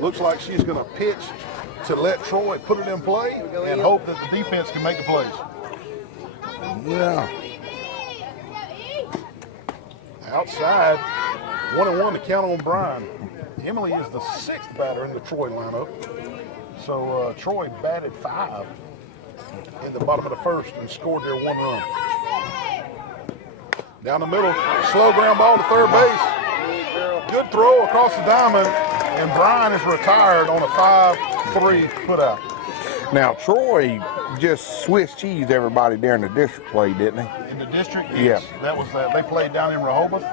Looks like she's going to pitch to let Troy put it in play and hope that the defense can make the plays. Yeah. Outside, 1-1 to count on Brian. Emily is the 6th batter in the Troy lineup. So Troy batted 5 in the bottom of the first and scored their 1 run. Down the middle, slow ground ball to third base. Good throw across the diamond, and Brian is retired on a 5-3 putout. Now, Troy just Swiss cheesed everybody during the district play, didn't he? In the district, yes. Yeah. That was they played down in Rehoboth.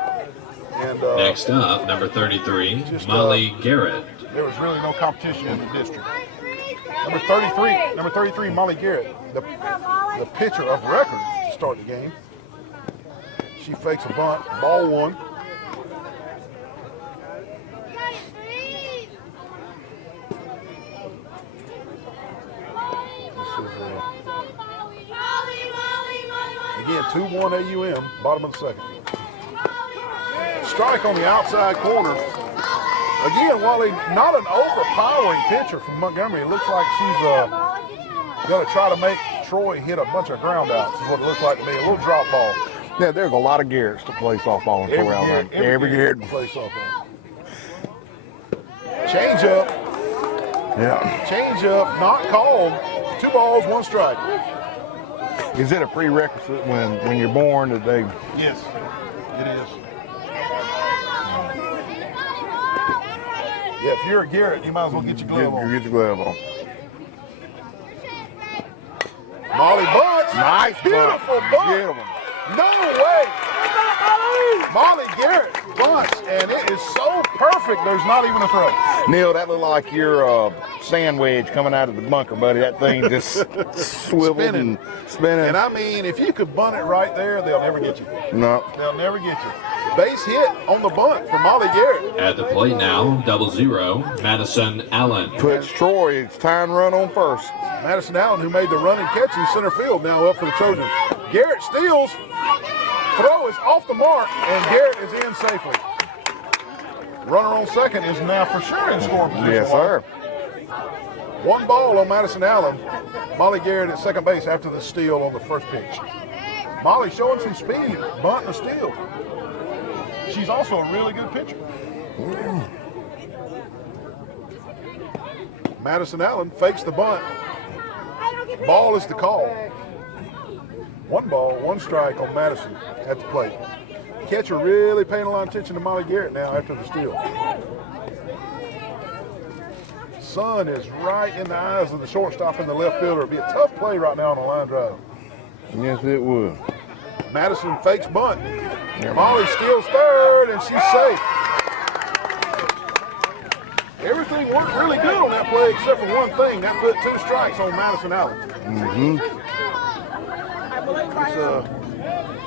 And next up, number 33, Molly Garrett. There was really no competition in the district. Number 33, Molly Garrett, the pitcher of record to start the game. She fakes a bunt, ball 1. Again, 2-1 AUM, bottom of the second. Strike on the outside corner. Again, Wally, not an overpowering pitcher from Montgomery. It looks like she's going to try to make Troy hit a bunch of ground outs, is what it looks like to me. A little drop ball. Yeah, there's a lot of Garretts to play softball in Troy. Every Garrett to play softball. Change up. Yeah. Change up, not called. 2 balls, 1 strike. Is it a prerequisite when you're born that they? Yes, it is. Yeah, if you're a Garrett, you might as well get your glove on. Get your glove on. Molly bunts. Nice Beautiful bunt. bunt. Get 'em. No way. Molly Garrett bunts, and it is so perfect, there's not even a throw. Neil, that looked like your sand wedge coming out of the bunker, buddy. That thing just swiveled and spinning. And I mean, if you could bunt it right there, they'll never get you. No. They'll never get you. Base hit on the bunt for Molly Garrett. At the plate now, 0-0, Madison Allen. Puts Troy, it's tying run on first. Madison Allen, who made the run and catch in center field, now up for the Trojans. Garrett steals. Throw is off the mark, and Garrett is in safely. Runner on second is now for sure in score position. Yes, sir. 1 ball on Madison Allen. Molly Garrett at second base after the steal on the first pitch. Molly showing some speed, bunt and a steal. She's also a really good pitcher. Madison Allen fakes the bunt. Ball is the call. 1 ball, 1 strike on Madison at the plate. Catcher really paying a lot of attention to Molly Garrett now after the steal. Sun is right in the eyes of the shortstop and the left fielder. It'd be a tough play right now on a line drive. Yes, it would. Madison fakes bunt. Molly steals third, and she's safe. Everything worked really good on that play except for one thing. That put 2 strikes on Madison Allen.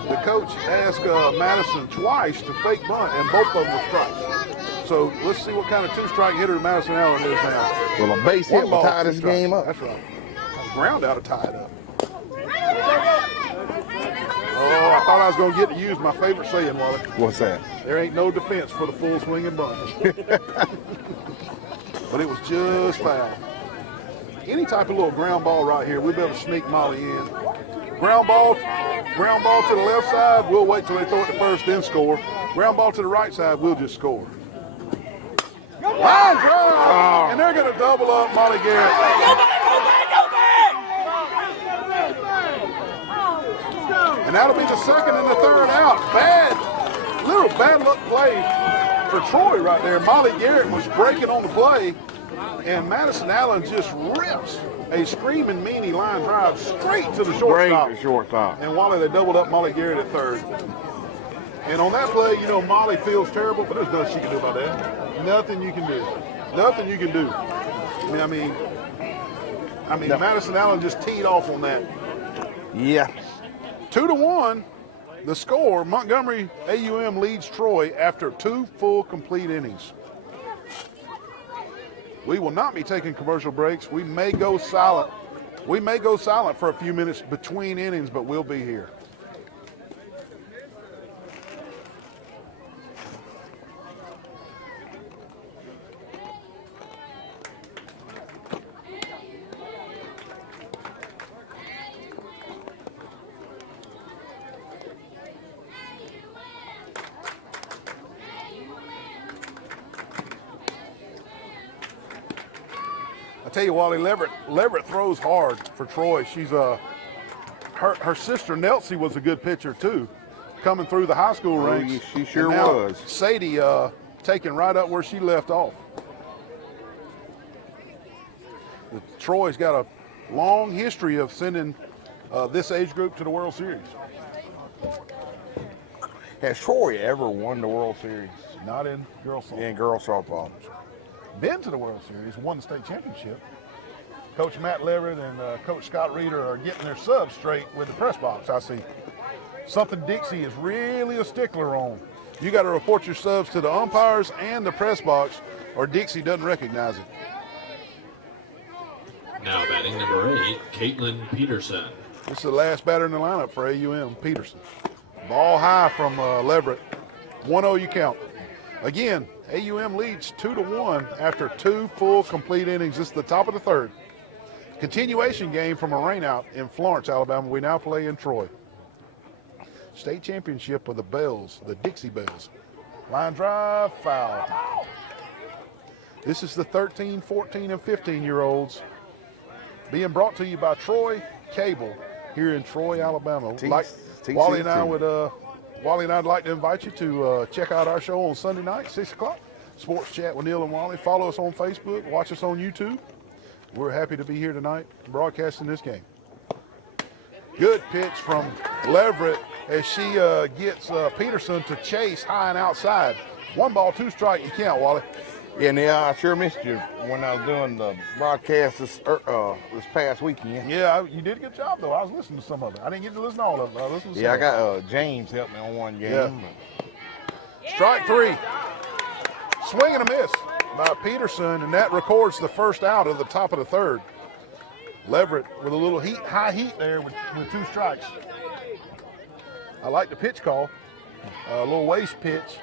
The coach asked Madison twice to fake bunt, and both of them were strikes. So let's see what kind of 2-strike hitter Madison Allen is now. Well, a base hit will tie this game up. That's right. Ground out to tie it up. Oh, I thought I was going to get to use my favorite saying, Wally. What's that? There ain't no defense for the full swinging bunt. But it was just foul. Any type of little ground ball right here, we'll be able to sneak Molly in. Ground ball to the left side, we'll wait till they throw it to first, then score. Ground ball to the right side, we'll just score. Line drive! And they're going to double up Molly Garrett. And that'll be the second and the third out. Little bad luck play for Troy right there. Molly Garrett was breaking on the play, and Madison Allen just rips a screaming meanie line drive straight to the shortstop. And Wally, they doubled up Molly Garrett at third. And on that play, you know, Molly feels terrible, but there's nothing she can do about that. Nothing you can do. Nothing you can do. I mean, no. Madison Allen just teed off on that. Yeah. 2-1, the score. Montgomery AUM leads Troy after 2 full complete innings. We will not be taking commercial breaks. We may go silent. We may go silent for a few minutes between innings, but we'll be here. I tell you, Wally, Leverett throws hard for Troy. She's her sister Nelsie was a good pitcher too, coming through the high school ranks. She sure and now was. Sadie taking right up where she left off. Troy's got a long history of sending this age group to the World Series. Has Troy ever won the World Series? Not in girls softball. In girls softball. Been to the World Series, won the state championship. Coach Matt Leverett and Coach Scott Reeder are getting their subs straight with the press box, I see. Something Dixie is really a stickler on. You got to report your subs to the umpires and the press box, or Dixie doesn't recognize it. Now batting number 8, Caitlin Peterson. This is the last batter in the lineup for AUM, Peterson. Ball high from Leverett. 1-0 you count. Again, AUM leads 2-1 after 2 full complete innings. This is the top of the third. Continuation game from a rainout in Florence, Alabama. We now play in Troy. State championship of the Bells, the Dixie Bells. Line drive, foul. This is the 13, 14, and 15-year-olds being brought to you by Troy Cable here in Troy, Alabama. Wally and I'd like to invite you to check out our show on Sunday night, 6 o'clock. Sports Chat with Neil and Wally. Follow us on Facebook. Watch us on YouTube. We're happy to be here tonight broadcasting this game. Good pitch from Leverett as she gets Peterson to chase high and outside. 1 ball, 2 strike, you count, Wally. Yeah, Neil, I sure missed you when I was doing the broadcast this past weekend. Yeah, you did a good job, though. I was listening to some of it. I didn't get to listen to all of it, but I listened to some Yeah, I of got James helped me on one game. Yeah. Strike 3. Swing and a miss by Peterson, and that records the first out of the top of the third. Leverett with a little high heat there with 2 strikes. I like the pitch call. A little waist pitch.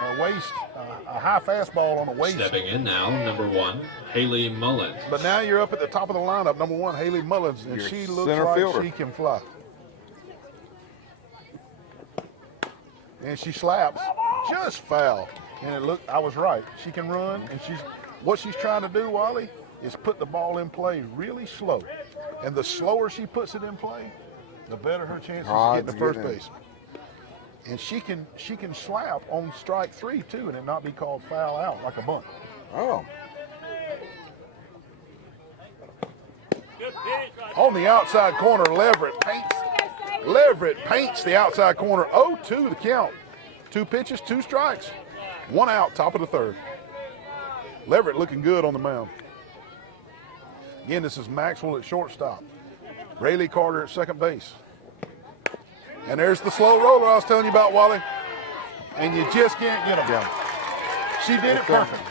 A high fastball on a waist. Stepping in now, number 1, Haley Mullins. But now you're up at the top of the lineup, number 1, Haley Mullins, and she looks like fielder. she can fly. And she slaps just foul. And I was right. She can run, and what she's trying to do, Wally, is put the ball in play really slow. And the slower she puts it in play, the better her chances of getting to first base. And she can slap on strike 3 too, and it not be called foul out like a bunt. Oh. On the outside corner, Leverett paints the outside corner. 0-2 the count. 2 pitches, 2 strikes. 1 out, top of the third. Leverett looking good on the mound. Again, this is Maxwell at shortstop. Rayleigh Carter at second base. And there's the slow roller I was telling you about, Wally. And you just can't get them. Yeah. She did it perfect.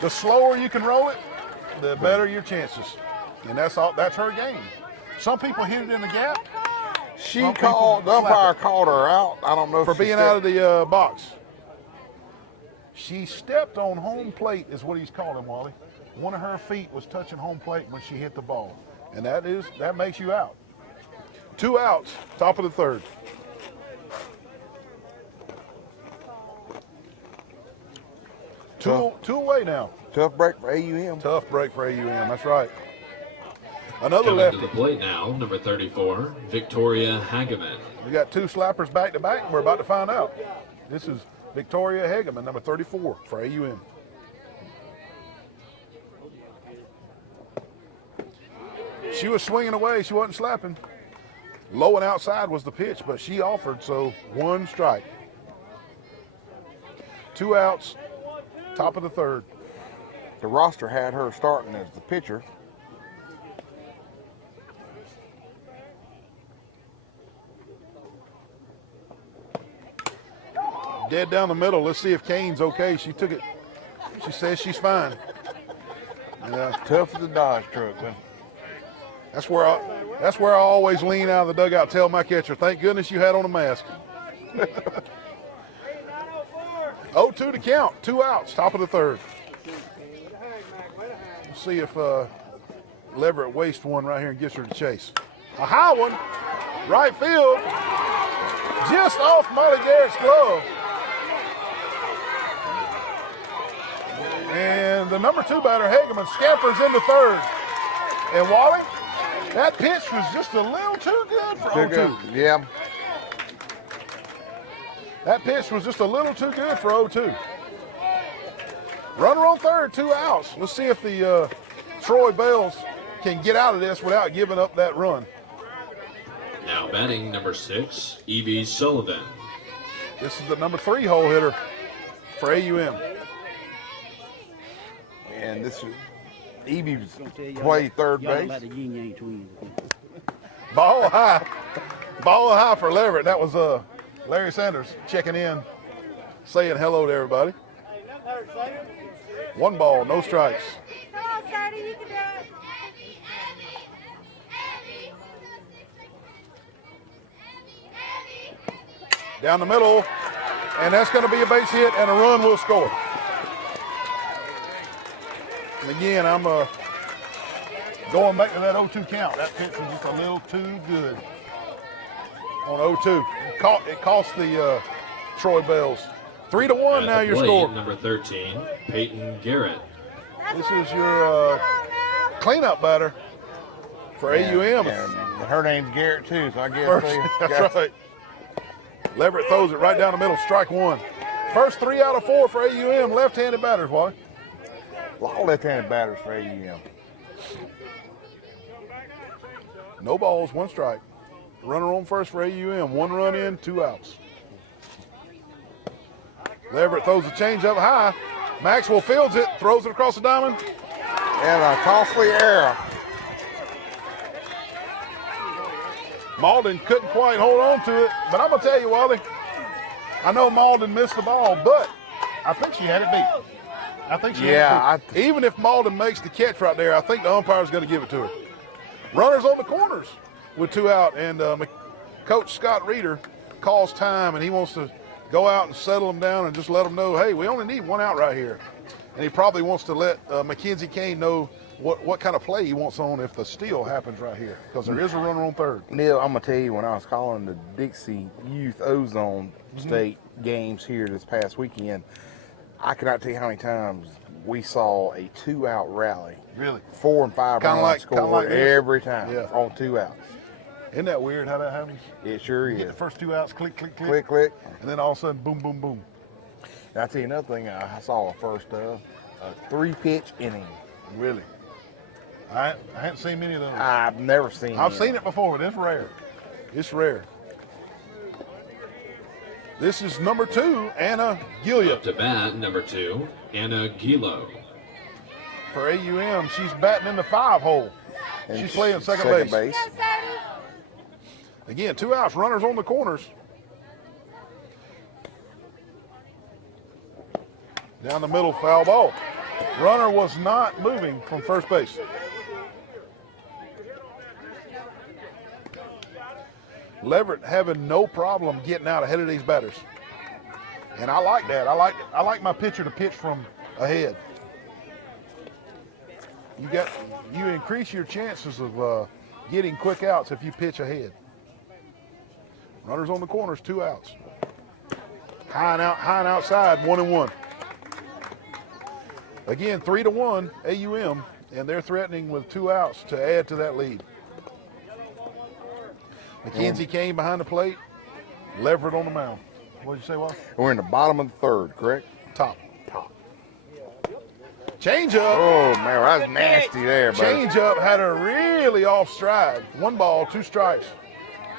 The slower you can roll it, the better your chances. And that's her game. Some people hit it in the gap. The umpire called her out. I don't know for being out of the box. She stepped on home plate is what he's calling, Wally. One of her feet was touching home plate when she hit the ball. And that makes you out. 2 outs, top of the third. Two away now. Tough break for AUM. Tough break for AUM, that's right. Another Coming lefty. to the plate now, number 34, Victoria Hageman. We got 2 slappers back to back. We're about to find out. This is Victoria Hageman, number 34 for AUM. She was swinging away. She wasn't slapping. Low and outside was the pitch, but she offered, so 1 strike. 2 outs, top of the third. The roster had her starting as the pitcher. Dead down the middle. Let's see if Kane's okay. She took it. She says she's fine. Yeah. Tough as a Dodge truck, man. That's where I always lean out of the dugout, tell my catcher, thank goodness you had on a mask. 0-2 to count, 2 outs, top of the third. Let's see if Leverett wastes one right here and gets her to chase. A high one, right field, just off Molly Garrett's glove. And And the number 2 batter, Hageman, scampers into third. And Wally, that pitch was just a little too good for 0-2. Yeah. That pitch was just a little too good for 0-2. Runner on third, 2 outs. Let's see if the Troy Bells can get out of this without giving up that run. Now batting number 6, Evie Sullivan. This is the number 3 hole hitter for AUM. And this is Evie's play third base. Ball high. Ball high for Leverett. That was Larry Sanders checking in, saying hello to everybody. 1 ball, no strikes. Come on, Sadie, you can do it. Down the middle, and that's going to be a base hit, and a run will score. And again, I'm going back to that 0-2 count. That pitch was just a little too good on 0-2. It cost the Troy Bells. 3-1 now your score. Number 13, Peyton Garrett. This is your cleanup batter for AUM. And her name's Garrett too, so I guess That's right. Leverett throws it right down the middle, strike 1. First 3 out of 4 for AUM, left-handed batters, Wally. A lot of left-handed batters for AUM. No balls, 1 strike. Runner on first for AUM, 1 run in, 2 outs. Leverett throws the changeup high. Maxwell fields it, throws it across the diamond. And a costly error. Malden couldn't quite hold on to it, but I'm going to tell you, Wally, I know Malden missed the ball, but I think she had it beat. I think she had it beat. Even if Malden makes the catch right there, I think the umpire's going to give it to her. Runners on the corners with 2 out, and Coach Scott Reeder calls time, and he wants to go out and settle them down and just let them know, hey, we only need 1 out right here. And he probably wants to let Mackenzie Kane know what kind of play he wants on if the steal happens right here, because there is a runner on third. Neil, I'm going to tell you, when I was calling the Dixie Youth Ozone State games here this past weekend, I cannot tell you how many times we saw a 2-out rally. Really? 4 and 5 runs scored every time on 2 outs. Isn't that weird how that happens? It sure You is. get the first 2 outs, click, click, click. Click, click. And then all of a sudden, boom, boom, boom. Now, I'll tell you another thing I saw first a 3-pitch inning. Really? I haven't seen many of those. I've never seen I've seen it before, but it's rare. It's rare. This is number 2, Anna Gillia. Up to bat, number 2, Anna Gilo. For AUM, she's batting in the 5 hole. And She's playing second base. Go, Sadie. Again, 2 outs, runners on the corners. Down the middle, foul ball. Runner was not moving from first base. Leverett having no problem getting out ahead of these batters. And I like that. I like my pitcher to pitch from ahead. You increase your chances of getting quick outs if you pitch ahead. Runners on the corners, 2 outs. High and outside, 1-1. Again, 3-1 AUM, and they're threatening with 2 outs to add to that lead. Mackenzie Kane behind the plate, Leverett on the mound. What did you say, Walt? We're in the bottom of the 3rd, correct? Top. Change up. Oh, man, that's nasty there, buddy. Change up had her really off stride. 1 ball, 2 strikes.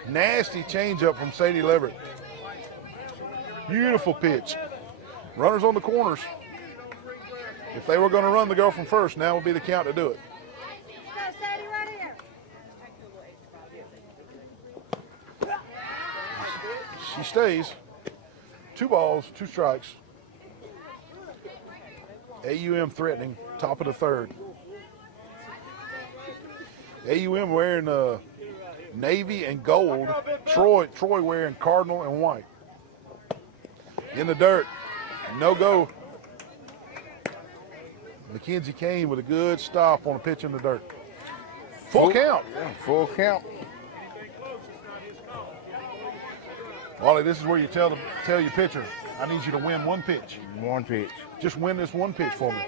Nasty change up from Sadie Leverett. Beautiful pitch. Runners on the corners. If they were going to run the girl from first, now would be the count to do it. Go, Sadie, right here. She stays. 2 balls, 2 strikes. AUM threatening, top of the 3rd. AUM wearing navy and gold. Troy wearing cardinal and white. In the dirt, no go. Mackenzie Kane with a good stop on a pitch in the dirt. Full count. Yeah, full count. Wally, this is where you tell your pitcher, I need you to win 1 pitch. 1 pitch. Just win this 1 pitch for me.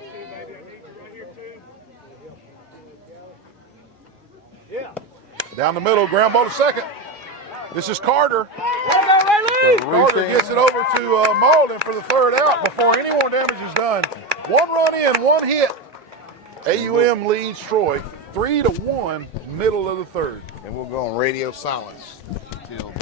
Down the middle, ground ball to second. This is Carter. Carter gets it over to Malden for the third out before any more damage is done. 1 run in, 1 hit. AUM leads Troy 3-1, middle of the third. And we'll go on radio silence till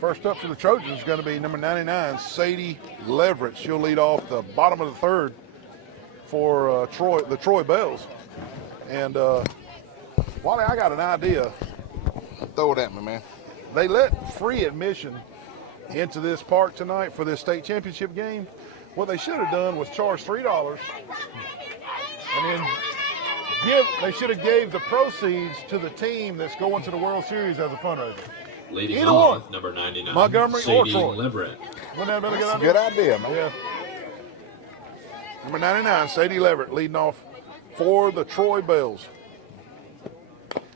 First up for the Trojans is going to be number 99, Sadie Leverett. She'll lead off the bottom of the third for the Troy Bells. And Wally, I got an idea. throw it at me, man. They let free admission into this park tonight for this state championship game. What they should have done was charge $3 and then they should have gave the proceeds to the team that's going to the World Series as a fundraiser. Leading Either off, one. number 99, Montgomery or Sadie Troy. Leverett. Wouldn't that have been a That's a good good idea, man. Yeah. Number 99, Sadie Leverett, leading off for the Troy Bells.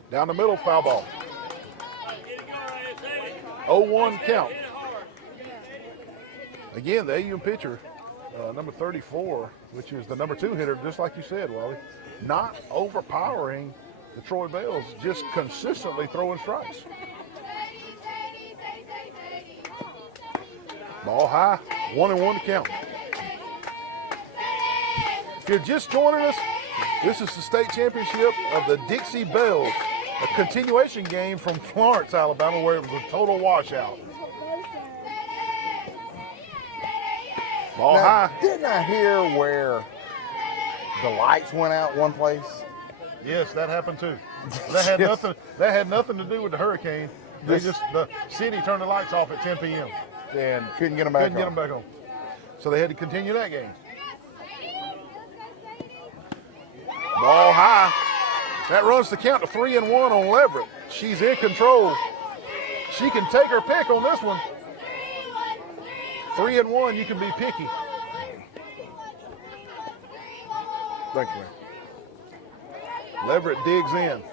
Down the middle, foul ball. 0-1 count. Again, the AUM pitcher, number 34, which is the number 2 hitter, just like you said, Wally, not overpowering the Troy Bells, just consistently throwing strikes. Ball high, 1-1 to count. If you're just joining us, this is the state championship of the Dixie Bells, a continuation game from Florence, Alabama, where it was a total washout. Ball Now, high. didn't I hear where the lights went out one place? Yes, that happened too. That had nothing. That had nothing to do with the hurricane. The city turned the lights off at 10 p.m. And couldn't get them back Couldn't get them back on. So they had to continue that game. Ball high. That runs the count to 3-1 on Leverett. She's in control. She can take her pick on this one. 3-1, you can be picky. Thank you, man. Leverett digs in.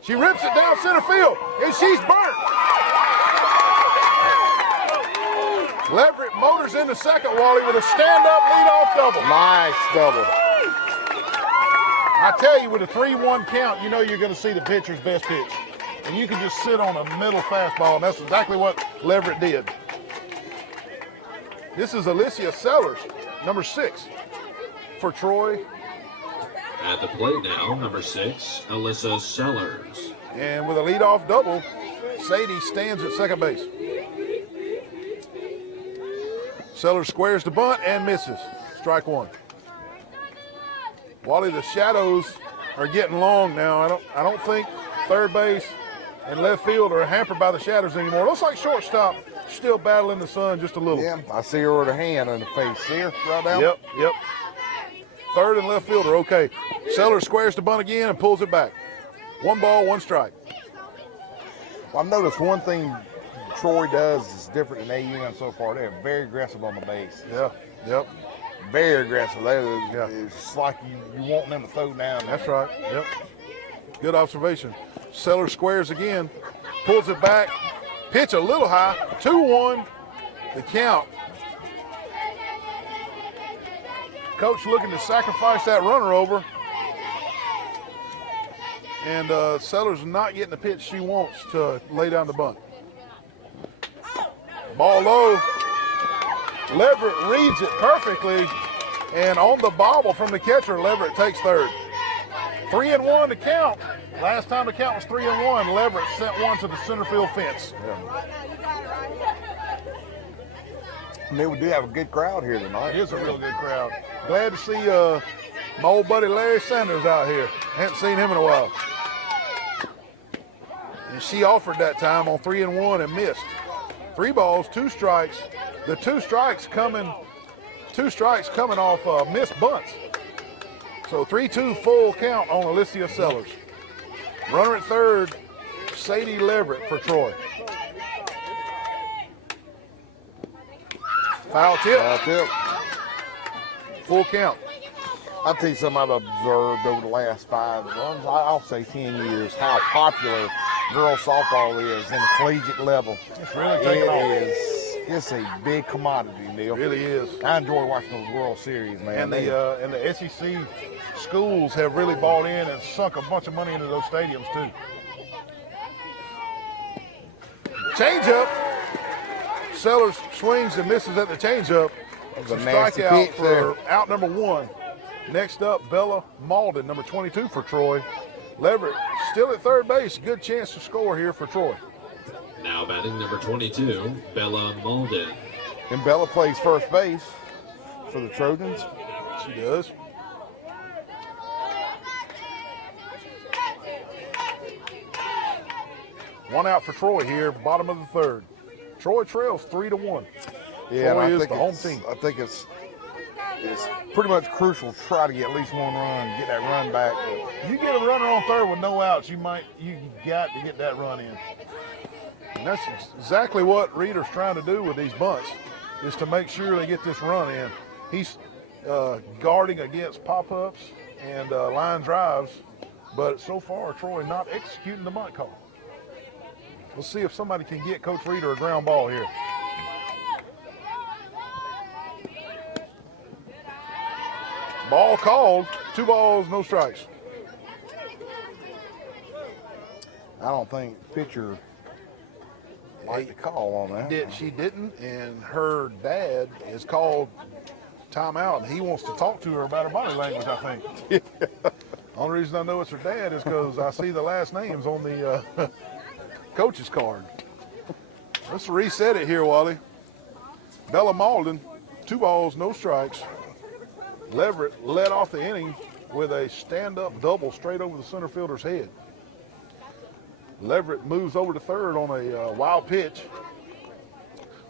She rips it down center field, and she's burnt. Leverett motors into second, Wally, with a stand-up leadoff double. Nice double. I tell you, with a 3-1 count, you know you're going to see the pitcher's best pitch. And you can just sit on a middle fastball, and that's exactly what Leverett did. This is Alicia Sellers, number 6 for Troy. At the plate now, number 6, Alyssa Sellers. And with a leadoff double, Sadie stands at second base. Sellers squares the bunt and misses. Strike 1. Wally, the shadows are getting long now. I don't think third base and left field are hampered by the shadows anymore. Looks like shortstop still battling the sun just a little. Yeah, I see her with her hand in the face. See her right now? Yep. Third and left field are okay. Sellers squares the bunt again and pulls it back. 1 ball, 1 strike. Well, I've noticed one thing Troy does is different than AUM so far. They're very aggressive on the base. Yep. Very aggressive. It's like you want them to throw down. That's right. Yep. Good observation. Sellers squares again, pulls it back, pitch a little high, 2-1, the count. Coach looking to sacrifice that runner over. and Sellers is not getting the pitch she wants to lay down the bunt. Ball low. Leverett reads it perfectly, and on the bobble from the catcher, Leverett takes third. 3-1 to count. Last time the count was 3-1. Leverett sent one to the center field fence. And we do have a good crowd here tonight. It is a real good crowd. Glad to see my old buddy Larry Sanders out here. Haven't seen him in a while. And she offered that time on 3-1 and missed. 3 balls, 2 strikes. The 2 strikes coming off missed bunts. So 3-2 full count on Alicia Sellers. Runner at third, Sadie Leverett for Troy. Foul tip. Foul tip. Full count. I'll tell you something I've observed over the last 5, I'll say 10 years, how popular girls softball is in the collegiate level. It's really taking off. It's a big commodity, Neil. It really is. I enjoy watching those World Series, man. And the SEC schools have really bought in and sunk a bunch of money into those stadiums too. Changeup. Sellers swings and misses at the changeup. That was a Some nasty strikeout pitch for there. out number 1. Next up, Bella Malden, number 22 for Troy. Leverett still at third base. Good chance to score here for Troy. Now batting number 22, Bella Malden. And Bella plays first base for the Trojans. She does. One out for Troy here, bottom of the third. Troy trails 3-1. Yeah, Troy and is the home team. I think it's pretty much crucial to try to get at least 1 run, get that run back. You get a runner on third with no outs, you got to get that run in. And that's exactly what Reeder's trying to do with these bunts, is to make sure they get this run in. He's guarding against pop-ups and line drives, but so far Troy not executing the bunt call. We'll see if somebody can get Coach Reeder a ground ball here. Ball called, 2 balls, no strikes. I don't think pitcher liked the call on that. She didn't, and her dad has called timeout, and he wants to talk to her about her body language, I think. Only reason I know it's her dad is because I see the last names on the coach's card. Let's reset it here, Wally. Bella Malden, 2 balls, no strikes. Leverett led off the inning with a stand-up double straight over the center fielder's head. Leverett moves over to third on a wild pitch.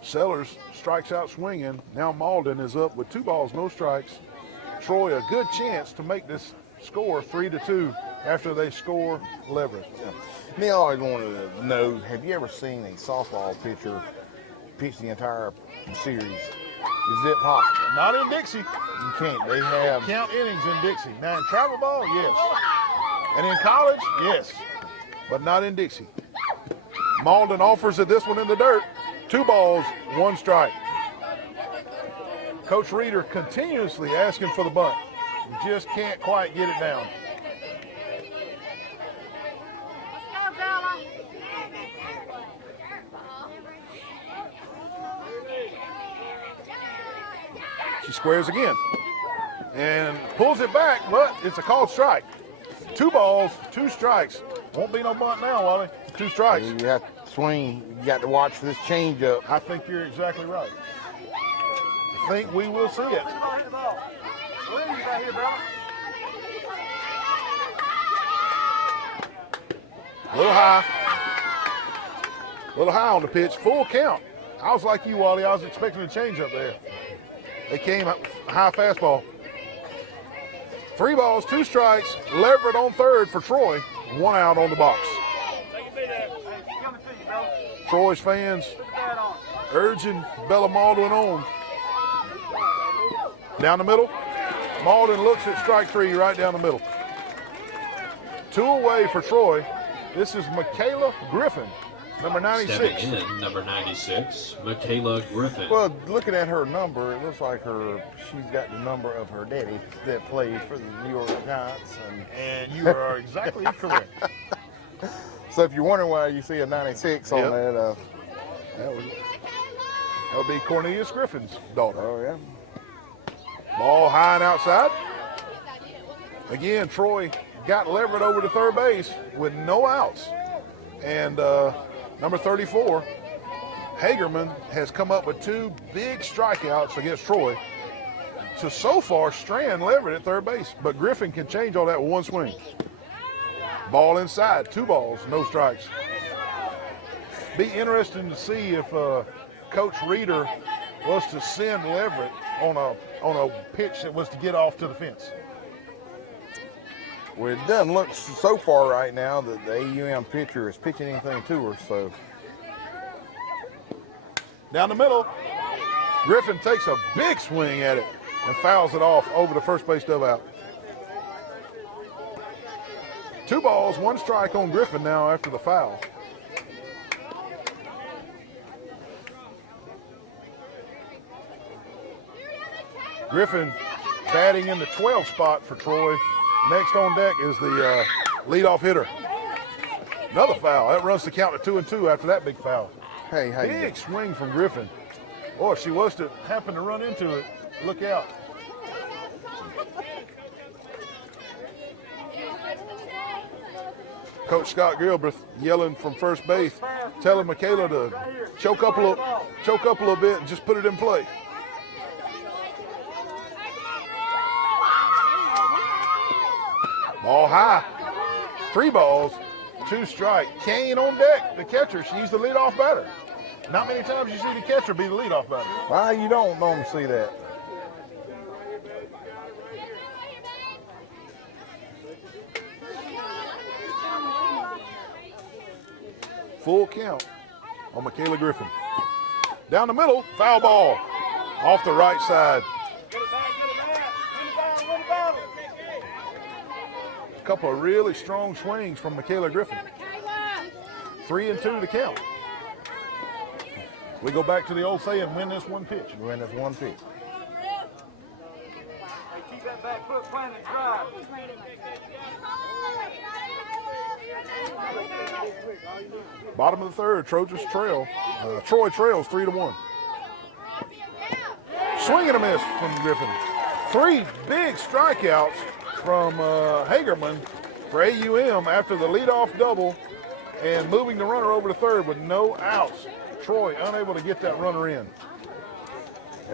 Sellers strikes out swinging. Now Malden is up with 2 balls, no strikes. Troy a good chance to make this score 3-2 after they score Leverett. Neil, I always wanted to know, have you ever seen a softball pitcher pitch the entire series? Is it possible? Not in Dixie. You can't. They have. Count innings in Dixie. Now in travel ball, yes. And in college, yes. But not in Dixie. Malden offers it this one in the dirt. 2 balls, 1 strike. Coach Reeder continuously asking for the bunt. Just can't quite get it down. Let's go, Bella. She squares again and pulls it back, but it's a called strike. 2 balls, 2 strikes. Won't be no bunt now, Wally. 2 strikes. You have to swing. You got to watch for this changeup. I think you're exactly right. I think we will see it. A little high. A little high on the pitch. Full count. I was like you, Wally. I was expecting a change up there. They came up high fastball. 3 balls, 2 strikes. Leverett on third for Troy. 1 out on the box. Troy's fans urging Bella Malden on. Down the middle. Malden looks at strike 3 right down the middle. 2 away for Troy. This is Michaela Griffin number 96. Stepping in, number 96, Michaela Griffin. Well, looking at her number, it looks like she's got the number of her daddy that played for the New York Giants. And you are exactly correct. So if you're wondering why you see a 96 on Yep. that, That would be Cornelius Griffin's daughter. oh yeah. Ball high and outside. Again, Troy got levered over to third base with no outs. And number 34, Hagerman, has come up with 2 big strikeouts against Troy. So far, Strand levered at third base, but Griffin can change all that with one swing. Ball inside, 2 balls, no strikes. Be interesting to see if Coach Reeder was to send Leverett on a pitch that was to get off to the fence. Well, it doesn't look so far right now that the AUM pitcher is pitching anything to her. So Down the middle, Griffin takes a big swing at it and fouls it off over the first base dugout. 2 balls, 1 strike on Griffin now after the foul. Griffin batting in the 12th spot for Troy. Next on deck is the leadoff hitter. Another foul. That runs the count to 2-2 after that big foul. hey, Big swing from Griffin. Boy, if she was to happen to run into it, look out. Coach Scott Gilbreth yelling from first base, telling Michaela to choke up a little bit and just put it in play. Ball high. 3 balls, 2 strike. Kane on deck, the catcher. She's the leadoff batter. Not many times you see the catcher be the leadoff batter. why you don't normally see that? Full count on Michaela Griffin. Down the middle, foul ball. Off the right side. A couple of really strong swings from Michaela Griffin. 3-2 to count. We go back to the old saying, win this one pitch. When it's 1 pitch. Keep that back foot planted dry. Bottom of the third, Trojans trail. Troy trails 3-1. Swing and a miss from Griffin. 3 big strikeouts from Hagerman for AUM after the leadoff double and moving the runner over to third with no outs. Troy unable to get that runner in.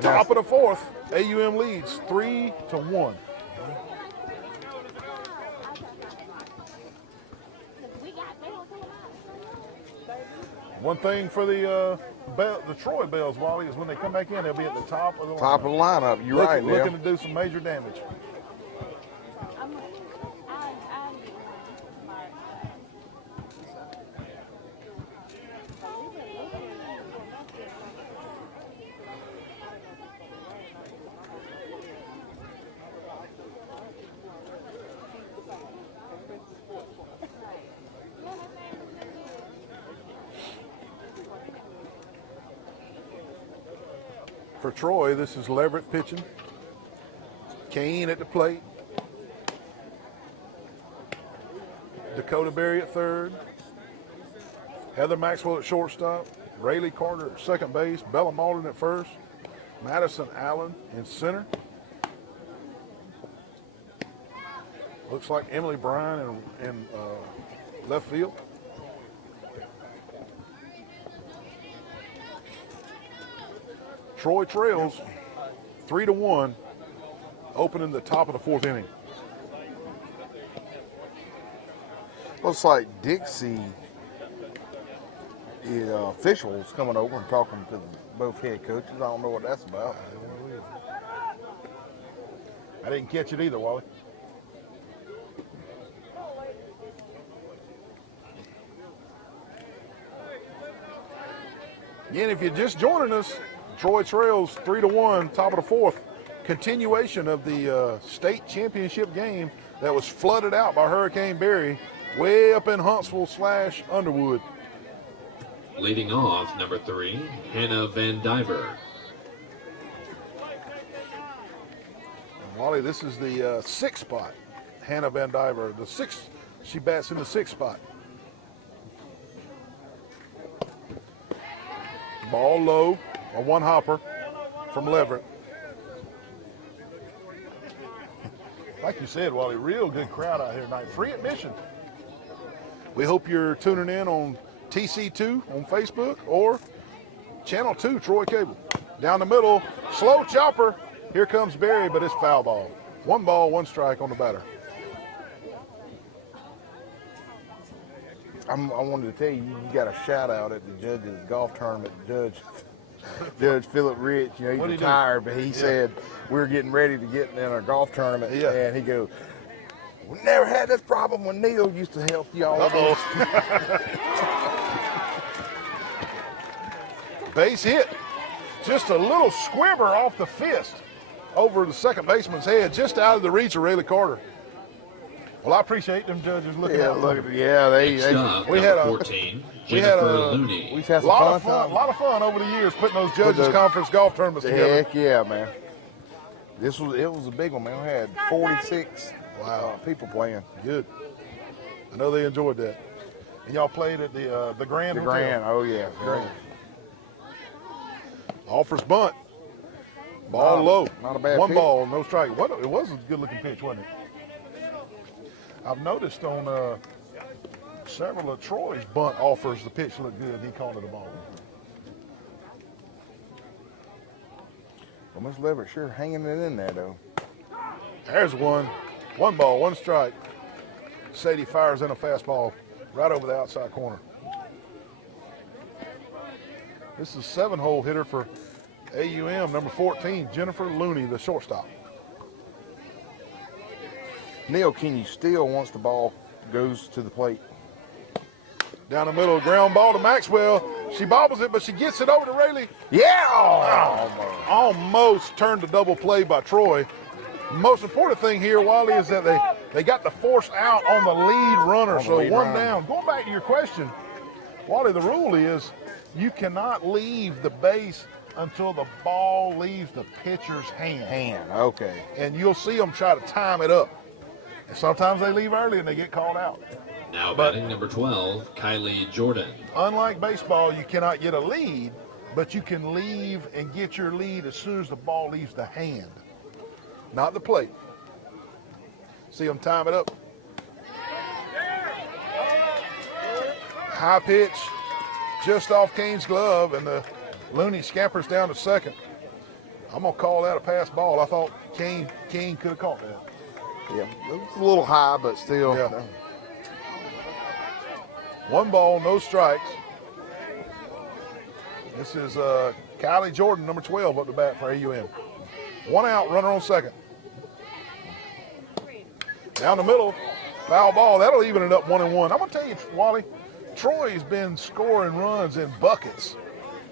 Top of the 4th, AUM leads 3-1. One thing for the Troy Bells, Wally, is when they come back in, they'll be at the top of the lineup. Top of the lineup. You're right, Neil. Looking to do some major damage. For Troy, this is Leverett pitching. Kane at the plate. Dakota Berry at third. Heather Maxwell at shortstop. Rayleigh Carter at second base. Bella Malden at first. Madison Allen in center. Looks like Emily Bryan in left field. Troy trails 3-1, opening the top of the 4th inning. Looks like Dixie officials coming over and talking to both head coaches. I don't know what that's about. I didn't catch it either, Wally. Again, if you're just joining us, Troy trails 3-1, top of the 4th. Continuation of the state championship game that was flooded out by Hurricane Barry way up in Huntsville / Underwood. Leading off, number 3, Hannah Van Diver. Wally, this is the 6th spot. Hannah Van Diver, the 6th. She bats in the 6th spot. Ball low, a one hopper from Leverett. Like you said, Wally, real good crowd out here tonight. Free admission. We hope you're tuning in on TC2 on Facebook or Channel 2, Troy Cable. Down the middle, slow chopper. Here comes Barry, but it's foul ball. 1 ball, 1 strike on the batter. I wanted to tell you, you got a shout out at the judges golf tournament. Judge Philip Rich, you know, he's retired, but he said we're getting ready to get in a golf tournament, and he goes, "We never had this problem when Neil used to help y'all." Base hit. Just a little squibber off the fist over the second baseman's head, just out of the reach of Rayleigh Carter. Well, I appreciate them judges looking out. We had a 14, Jennifer Looney. We had a lot of fun over the years putting those judges conference golf tournaments together. Heck yeah, man. It was a big one, man. We had 46 people playing. Good. I know they enjoyed that. And y'all played at the Grand Hotel. Grand, oh yeah. Grand. Offers bunt. Ball low. Not a bad 1 pitch. ball, no strike. It was a good looking pitch, wasn't it? I've noticed on several of Troy's bunt offers, the pitch looked good. He called it a ball. Well, Miss Leverett sure hanging it in there, though. There's one. 1 ball, 1 strike. Sadie fires in a fastball right over the outside corner. This is 7-hole hitter for AUM, number 14, Jennifer Looney, the shortstop. Neil Kenny still wants the ball goes to the plate. Down the middle, ground ball to Maxwell. She bobbles it, but she gets it over to Rayleigh. Yeah! Almost turned a double play by Troy. Most important thing here, Wally, is that they got the force out on the lead runner, so 1 down. Going back to your question, Wally, the rule is you cannot leave the base until the ball leaves the pitcher's hand. Okay. And you'll see them try to time it up. And sometimes they leave early and they get called out. Now batting number 12, Kylie Jordan. Unlike baseball, you cannot get a lead, but you can leave and get your lead as soon as the ball leaves the hand, not the plate. See them time it up. High pitch, just off Kane's glove, and the Looney scampers down to second. I'm going to call that a pass ball. I thought Kane could have caught that. Yeah, it was a little high, but still. Yeah. 1 ball, no strikes. This is Kylie Jordan, number 12, up to bat for AUM. 1 out, runner on second. Down the middle, foul ball. That'll even it up 1-1. I'm going to tell you, Wally, Troy's been scoring runs in buckets.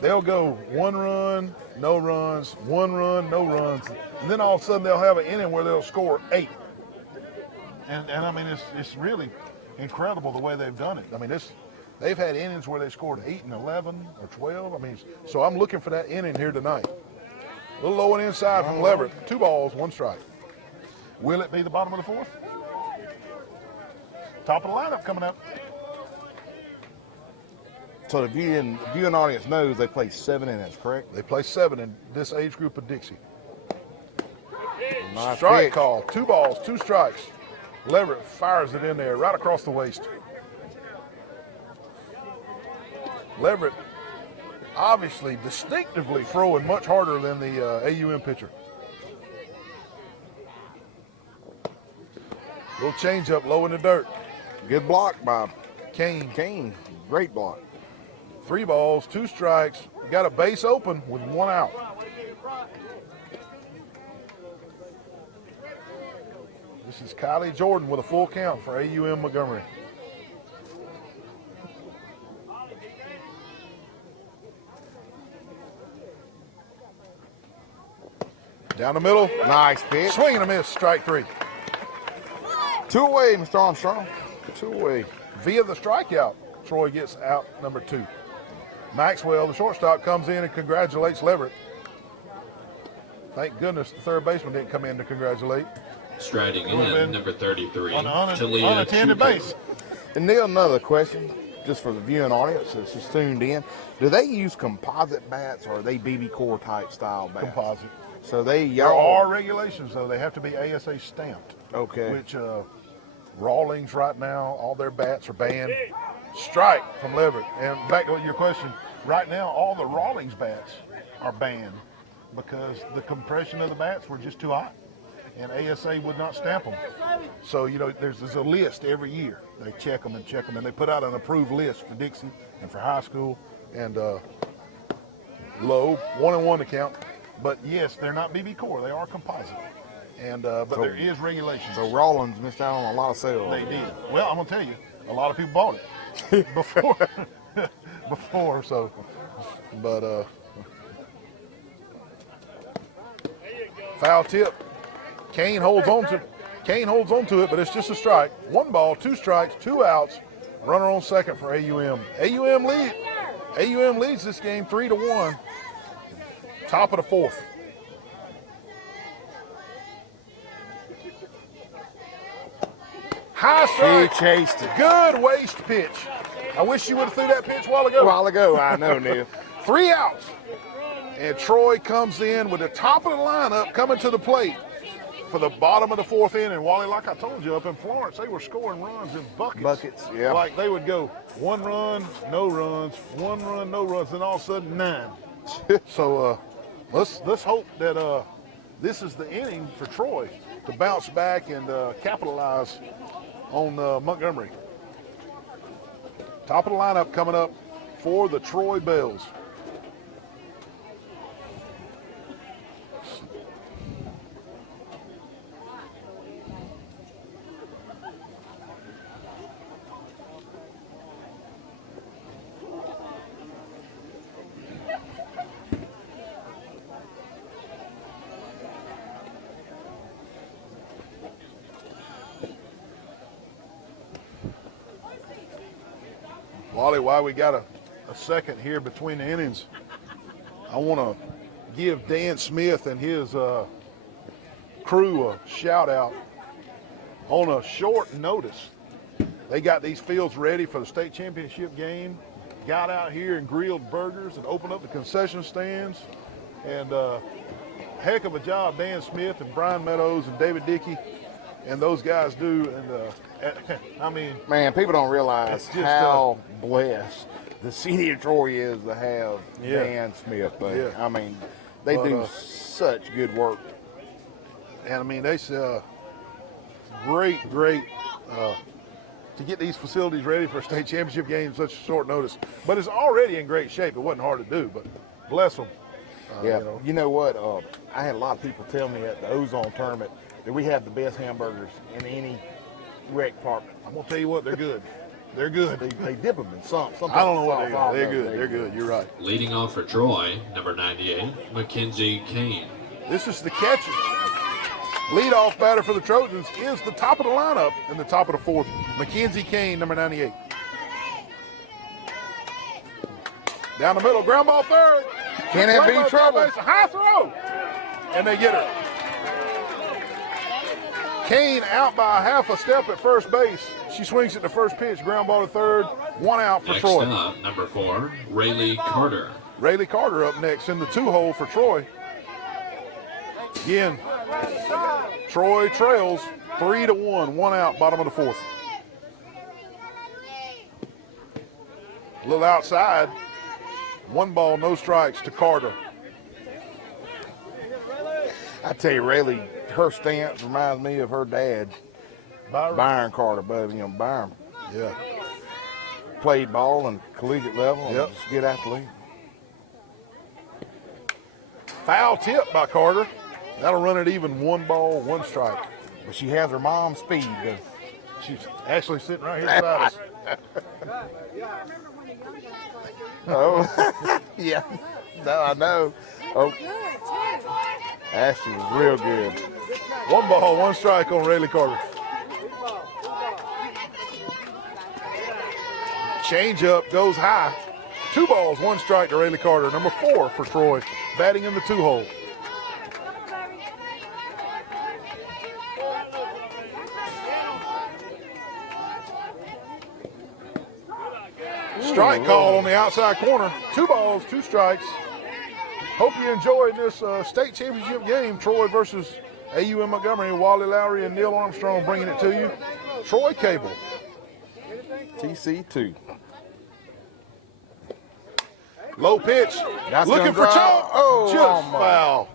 They'll go 1 run, no runs, 1 run, no runs. And then all of a sudden they'll have an inning where they'll score 8. And I mean, it's really incredible the way they've done it. I mean, they've had innings where they scored 8 and 11 or 12. I mean, so I'm looking for that inning here tonight. A little low and inside from Leverett. 2 balls, 1 strike. Will it be the bottom of the 4th? Top of the lineup coming up. So the viewing audience knows they play 7 innings, correct? They play 7 in this age group of Dixie. Nice Strike pitch. call. 2 balls, 2 strikes. Leverett fires it in there right across the waist. Leverett obviously distinctively throwing much harder than the AUM pitcher. Little change up low in the dirt. Good block by Kane. Great block. 3 balls, 2 strikes. Got a base open with 1 out. This is Kylie Jordan with a full count for AUM Montgomery. Down the middle. Nice pitch. Swing and a miss, strike 3. 2 away, Mr. Armstrong. 2 away. Via the strikeout, Troy gets out number 2. Maxwell, the shortstop, comes in and congratulates Leverett. Thank goodness the third baseman didn't come in to congratulate. Striding in, number 33, On the Talia unattended Chuka. base. And Neil, another question, just for the viewing audience that's just tuned in. Do they use composite bats or are they BB core type style bats? Composite. So they There y'all are regulations, though. They have to be ASA stamped. Okay. Which Rawlings right now, all their bats are banned. Strike from Leverett. And back to your question, right now all the Rawlings bats are banned because the compression of the bats were just too hot. And ASA would not stamp them. So, you know, there's a list every year. They check them, and they put out an approved list for Dixie and for high school and low, 1-and-1 account. But yes, they're not BB core, they are composite. And but there is regulations. So Rawlins missed out on a lot of sales. They did. Well, I'm gonna tell you, a lot of people bought it before, so, but foul tip. Kane holds on to it, but it's just a strike. 1 ball, 2 strikes, 2 outs. Runner on second for AUM. AUM leads this game 3-1. Top of the 4th. High strike. He chased it. Good waste pitch. I wish you would have threw that pitch a while ago. I know, Neil. 3 outs. And Troy comes in with the top of the lineup coming to the plate for the bottom of the 4th inning. And Wally, like I told you, up in Florence, they were scoring runs in buckets. Buckets, yeah. Like they would go 1 run, no runs, 1 run, no runs, and all of a sudden 9. So let's hope that this is the inning for Troy to bounce back and capitalize on Montgomery. Top of the lineup coming up for the Troy Bells. Wally, while we got a second here between the innings, I want to give Dan Smith and his crew a shout out. On a short notice, they got these fields ready for the state championship game, got out here and grilled burgers and opened up the concession stands, and heck of a job Dan Smith and Brian Meadows and David Dickey and those guys do. And I mean, man, people don't realize just, how blessed the city of Troy is to have Dan Smith. But I mean, they do such good work. And I mean, they great to get these facilities ready for a state championship game in such short notice. But it's already in great shape. It wasn't hard to do, but bless them. You know what? I had a lot of people tell me at the Ozone tournament that we have the best hamburgers in any rec park. I'm gonna tell you what, they're good. They're good. They dip them in some. I don't know what they are. They're good. They're good. You're right. Leading off for Troy, number 98, Mackenzie Kane. This is the catcher. Leadoff batter for the Trojans is the top of the lineup in the top of the 4th. Mackenzie Kane, number 98. Down the middle, ground ball third. Can't have any trouble. Base, a high throw. And they get her. Kane out by half a step at first base. She swings at the first pitch, ground ball to third. 1 out for Next Troy. up, number 4, Rayleigh Carter. Rayleigh Carter up next in the 2-hole for Troy. Again, Troy trails 3-1, 1 out, bottom of the 4th. A little outside. 1 ball, no strikes to Carter. I tell you, Rayleigh, her stance reminds me of her dad, Byron Carter, but Byron. Yeah. Played ball and collegiate level and just good athlete. Foul tip by Carter. That'll run it even, 1 ball, 1 strike. But she has her mom's speed. She's actually sitting right here beside us. Oh, yeah. No, I know. Oh, Ashley was real good. 1 ball, 1 strike on Rayleigh Carter. Change up goes high. 2 balls, 1 strike to Rayleigh Carter. Number 4 for Troy, batting in the 2-hole. Strike call on the outside corner. 2 balls, 2 strikes. Hope you enjoyed this state championship game. Troy versus AUM Montgomery. Wally Lowry and Neil Armstrong bringing it to you. Troy Cable. TC2. Low pitch. That's looking for gonna Chuck. Oh, Just almost. foul.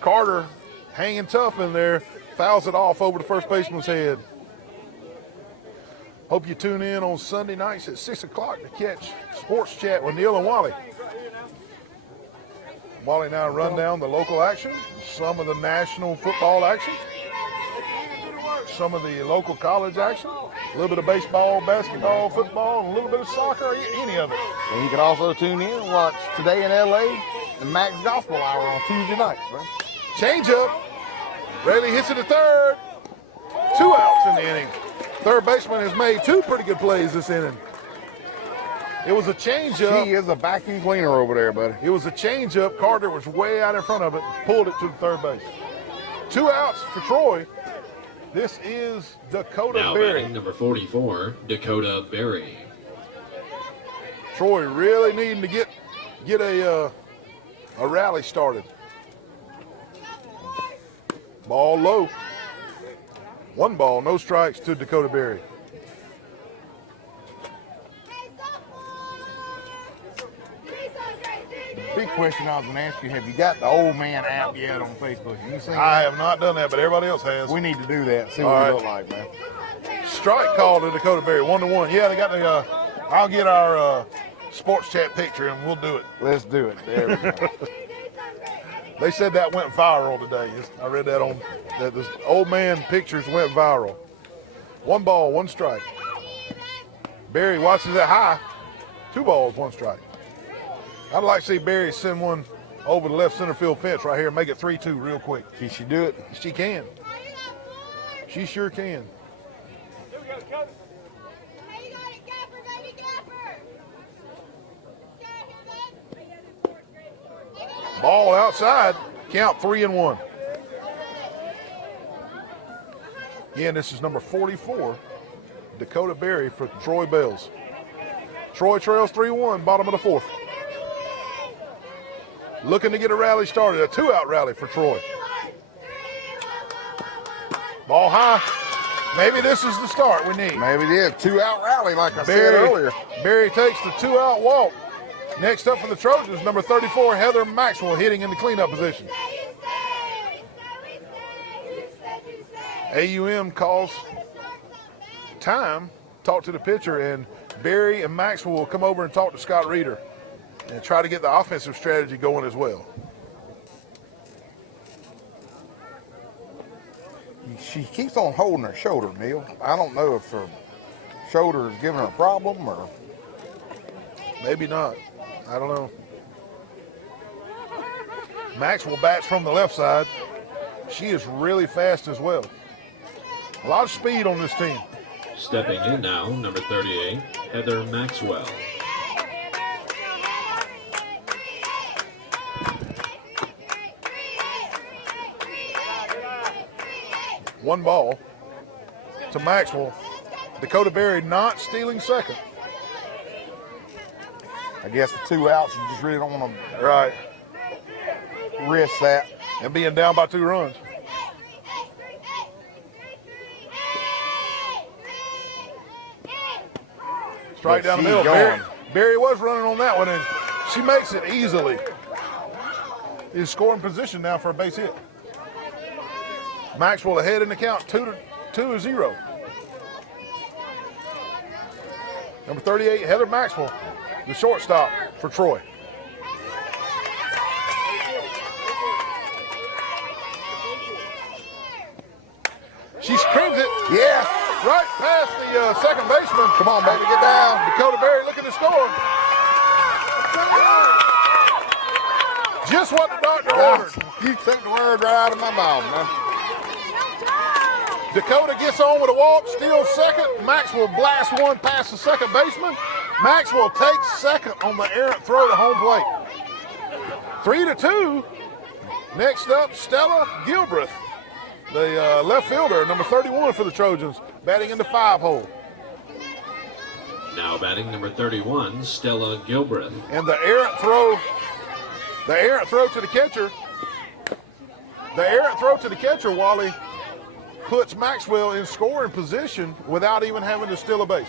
Carter hanging tough in there. Fouls it off over the first baseman's head. Hope you tune in on Sunday nights at 6 o'clock to catch Sports Chat with Neil and Wally. Wally now run down the local action, some of the national football action, some of the local college action, a little bit of baseball, basketball, football, and a little bit of soccer, any of it. And you can also tune in and watch Today in LA and Max Gospel Hour on Tuesday nights, man. Change up. Rayleigh hits it to third. 2 outs in the inning. Third baseman has made 2 pretty good plays this inning. It was a changeup. She is a vacuum cleaner over there, buddy. It was a changeup. Carter was way out in front of it, pulled it to the third base. 2 outs for Troy. This is Dakota Now Berry. batting number 44, Dakota Berry. Troy really needing to get a rally started. Ball low. 1 ball, no strikes to Dakota Berry. Big question I was going to ask you, have you got the Old Man app yet on Facebook? You seen I that? have not done that, but everybody else has. We need to do that, see All what right. it look like, man. Strike call to Dakota Berry, 1-1. Yeah, they got the. I'll get our Sports Chat picture and we'll do it. Let's do it. There we go. They said that went viral today. I read that on that. This old man pictures went viral. 1 ball, 1 strike. Berry watches it high. 2 balls, 1 strike. I'd like to see Berry send one over the left center field fence right here and make it 3-2 real quick. Can she do it? She can. She sure can. Ball outside. Count 3-1. Again, this is number 44, Dakota Berry for Troy Bells. Troy trails 3-1, bottom of the 4th. Looking to get a rally started, a 2-out rally for Troy. Ball high. Maybe this is the start we need. Maybe it is. 2-out rally, like I said earlier. Berry takes the 2-out walk. Next up for the Trojans, number 34, Heather Maxwell, hitting in the cleanup position. AUM calls time, talk to the pitcher, and Berry and Maxwell will come over and talk to Scott Reeder and try to get the offensive strategy going as well. She keeps on holding her shoulder, Neil. I don't know if her shoulder is giving her a problem or... Maybe not. I don't know. Maxwell bats from the left side. She is really fast as well. A lot of speed on this team. Stepping in now, number 38, Heather Maxwell. One ball to Maxwell. Dakota Berry not stealing second. I guess the 2 outs, you just really don't want Right. to risk that. And being down by 2 runs. Strike down the She's middle. going. Berry was running on that one, and she makes it easily. Is scoring position now for a base hit. Maxwell ahead in the count, 2-0. Number 38, Heather Maxwell, the shortstop for Troy. She screams it. Yeah. Right past the second baseman. Come on, baby, get down. Dakota Berry looking to score. Just what the doctor ordered. You took the word right out of my mouth, man. Dakota gets on with a walk, steals second. Maxwell blasts one past the second baseman. Maxwell takes second on the errant throw to home plate. 3-2. Next up, Stella Gilbreth, the left fielder, number 31 for the Trojans, batting in the 5-hole. Now batting number 31, Stella Gilbreth. And the errant throw to the catcher. The errant throw to the catcher, Wally, puts Maxwell in scoring position without even having to steal a base.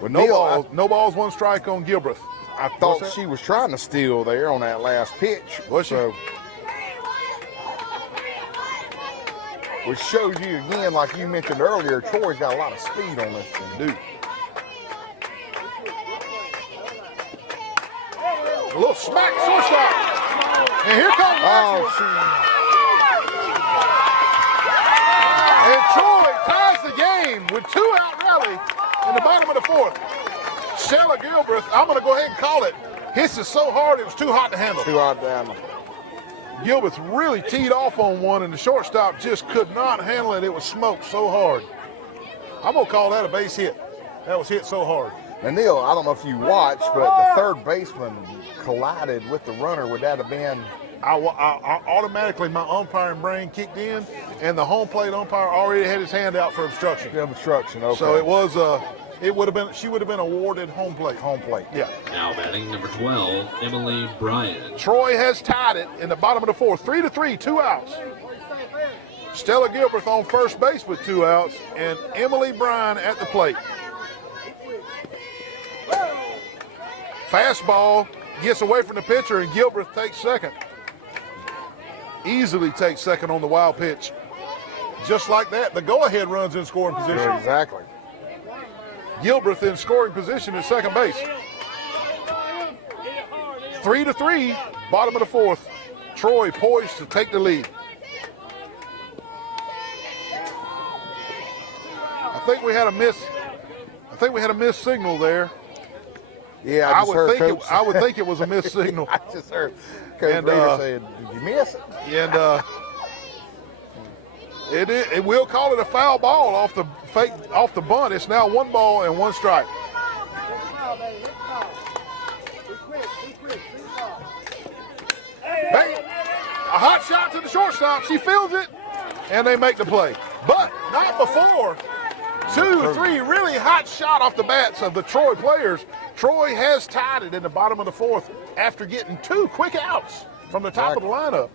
With no balls, one strike on Gilbreth. I thought she was trying to steal there on that last pitch. Was she? So, which shows you again, like you mentioned earlier, Troy's got a lot of speed on this thing. Dude. A little smack shortstop. And here comes And Troy ties the game with 2-out rally in the bottom of the 4th. Stella Gilbreth, I'm going to go ahead and call it. Hits it so hard it was too hot to handle. Too hot to handle. Gilbreth really teed off on one, and the shortstop just could not handle it. It was smoked so hard. I'm going to call that a base hit. That was hit so hard. And Neil, I don't know if you watched, but the third baseman collided with the runner. Would that have been? I automatically, my umpiring brain kicked in, and the home plate umpire already had his hand out for obstruction. Yeah, obstruction, okay. So it was, she would have been awarded home plate. Home plate. Yeah. Now batting number 12, Emily Bryan. Troy has tied it in the bottom of the 4th, 3-3, 2 outs. Stella Gilbreth on first base with 2 outs, and Emily Bryan at the plate. Fastball gets away from the pitcher, and Gilbreth takes second. Easily takes second on the wild pitch. Just like that, the go-ahead runs in scoring position. Yeah, exactly. Gilbreth in scoring position at second base. 3-3, bottom of the 4th. Troy poised to take the lead. I think we had a miss signal there. Yeah, I would think it was a missed signal. I just heard Coach Reader saying, "Did you miss it?" And it will call it a foul ball off the bunt. It's now 1 ball and 1 strike. Bang. A hot shot to the shortstop. She feels it, and they make the play. But not before. 2-3, really hot shot off the bats of the Troy players. Troy has tied it in the bottom of the 4th after getting 2 quick outs from the top of the lineup.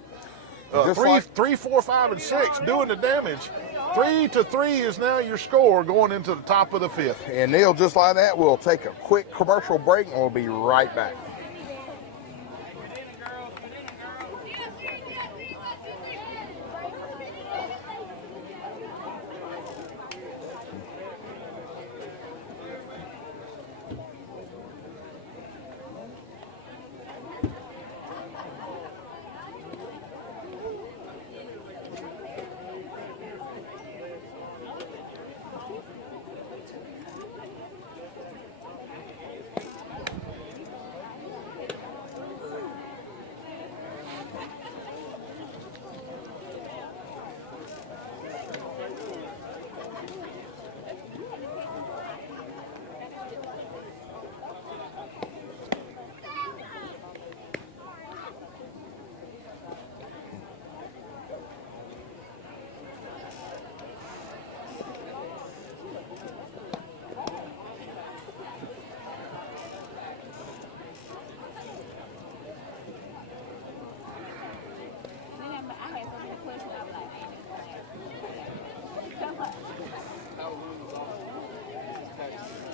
3, 4, 5, and 6 doing the damage. 3-3 is now your score going into the top of the 5th. And Neil, just like that, we'll take a quick commercial break and we'll be right back.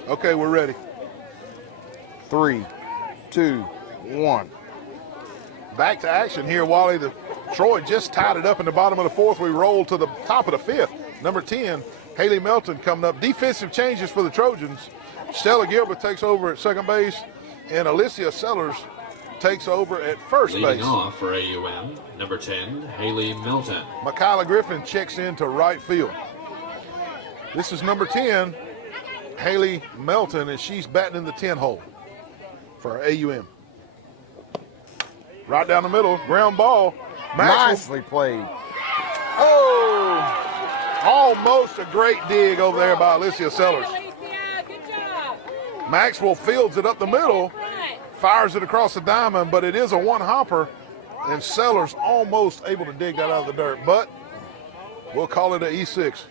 Okay, we're ready. 3, 2, 1. Back to action here, Wally. Troy just tied it up in the bottom of the 4th. We roll to the top of the 5th. Number 10, Haley Melton coming up. Defensive changes for the Trojans. Stella Gilbert takes over at second base, and Alicia Sellers takes over at first base. Leading off for AUM, number 10, Haley Melton. Michaela Griffin checks into right field. This is number 10, Haley Melton, and she's batting in the 10 hole for AUM. Right down the middle, ground ball. Nicely played. Oh! Almost a great dig over there by Alicia Sellers. Good job. Maxwell fields it up the middle, fires it across the diamond, but it is a one hopper, and Sellers almost able to dig that out of the dirt, but we'll call it an E6.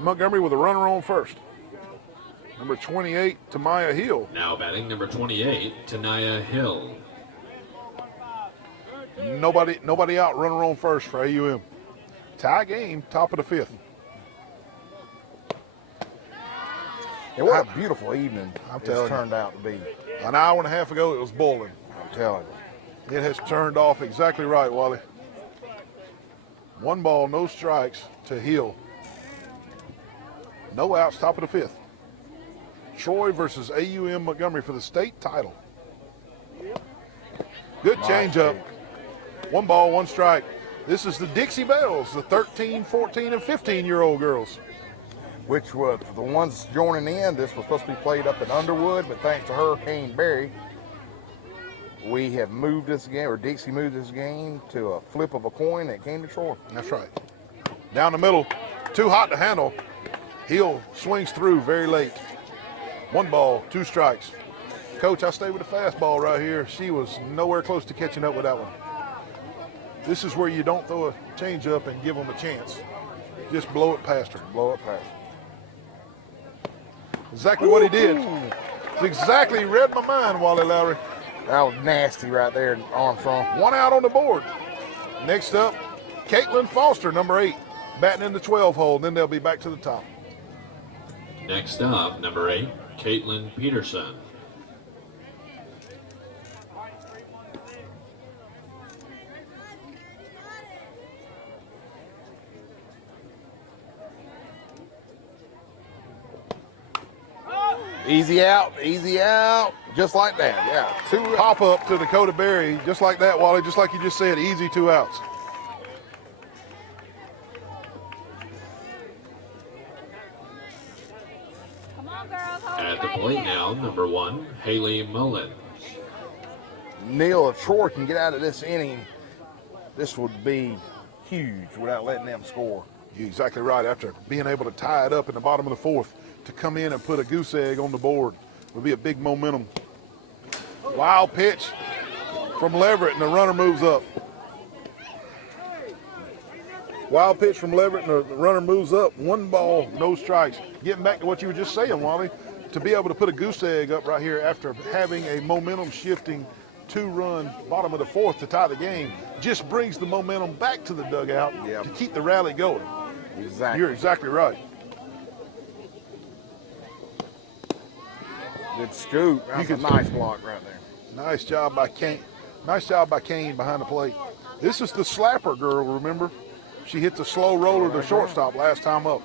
Montgomery with a runner on first. Number 28, Tamaya Hill. Now batting number 28, Tanaya Hill. Nobody out, runner on first for AUM. Tie game, top of the fifth. And what a beautiful evening I'm it's telling turned out to be. An hour and a half ago, it was boiling. I'm telling you. It has turned off exactly right, Wally. 1 ball, no strikes to Hill. No outs, top of the fifth. Troy versus AUM Montgomery for the state title. Good changeup. 1 ball, 1 strike. This is the Dixie Bells, the 13, 14, and 15-year-old girls. Which was, for the ones joining in, this was supposed to be played up in Underwood, but thanks to Hurricane Barry, we have moved this game, or Dixie moved this game to a flip of a coin that came to Troy. That's right. Down the middle, too hot to handle. Hill swings through very late. 1 ball, 2 strikes. Coach, I stay with the fastball right here. She was nowhere close to catching up with that one. This is where you don't throw a changeup and give them a chance. Just blow it past her. Blow it past. Exactly what he did. It's exactly read my mind, Wally Lowry. That was nasty right there, Armstrong. 1 out on the board. Next up, Caitlin Foster, number 8, batting in the 12 hole, and then they'll be back to the top. Next up, number 8, Caitlin Peterson. Easy out, just like that. Yeah, 2 Pop up to Dakota Berry, just like that, Wally, just like you just said, easy 2 outs. Come on, girls. Hold At it the right plate here. now, number 1, Haley Mullins. Neil, if Troy can get out of this inning, this would be huge without letting them score. You're exactly right. After being able to tie it up in the bottom of the 4th, to come in and put a goose egg on the board would be a big momentum. Wild pitch from Leverett, and the runner moves up. Wild pitch from Leverett, and the runner moves up. 1 ball, no strikes. Getting back to what you were just saying, Wally, to be able to put a goose egg up right here after having a momentum-shifting 2-run bottom of the 4th to tie the game just brings the momentum back to the dugout to keep the rally going. Exactly. You're exactly right. Good scoop. That's a nice block right there. Nice job by Kane. Nice job by Kane behind the plate. This is the slapper girl, remember? She hit the slow roller to shortstop last time up.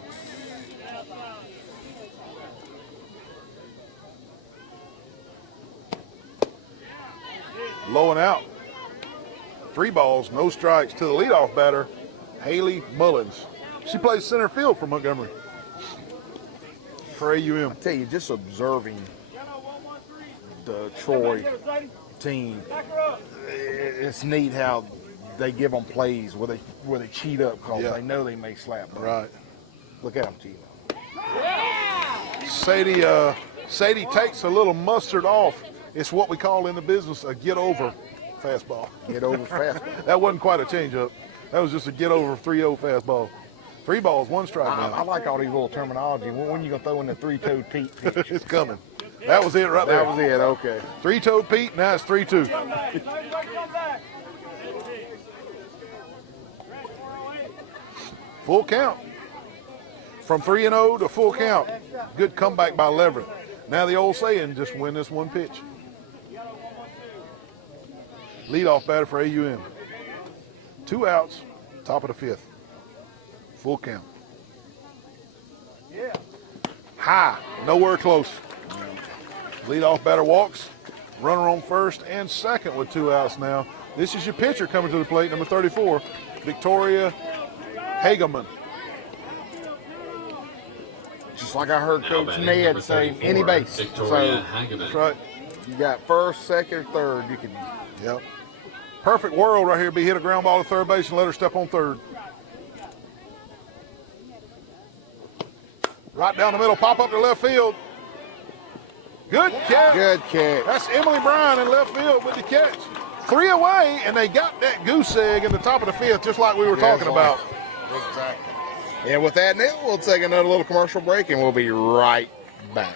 Low and out. 3 balls, no strikes to the leadoff batter, Haley Mullins. She plays center field for Montgomery. For AUM. I tell you, just observing the Troy team, it's neat how they give them plays where they cheat up because they know they may slap them. Right. Look at them cheat up. Sadie takes a little mustard off. It's what we call in the business a get over fastball. Get over fastball. That wasn't quite a changeup. That was just a get over 3-0 fastball. 3 balls, 1 strike now. I like all these little terminology. When you gonna throw in the 3-toed Pete pitch? It's coming. That was it right there. That was it. Okay. 3-toed Pete. Now it's 3-2. Full count. From 3-0 to full count. Good comeback by Leverett. Now the old saying, just win this 1 pitch. Leadoff batter for AUM. 2 outs, top of the 5th. Full count. High, nowhere close. Leadoff batter walks. Runner on first and second with 2 outs now. This is your pitcher coming to the plate, number 34, Victoria Hageman. Just like I heard Now Coach batting Ned number say, 34, any base. Victoria So Hageman. That's right. you got first, second, third. You can. Yep. Perfect world right here. Be hit a ground ball to third base and let her step on third. Right down the middle, pop up to left field. Good catch. Good catch. That's Emily Bryan in left field with the catch. 3 away, and they got that goose egg in the top of the fifth, just like we were talking about. Exactly. And with that, Neil, we'll take another little commercial break, and we'll be right back.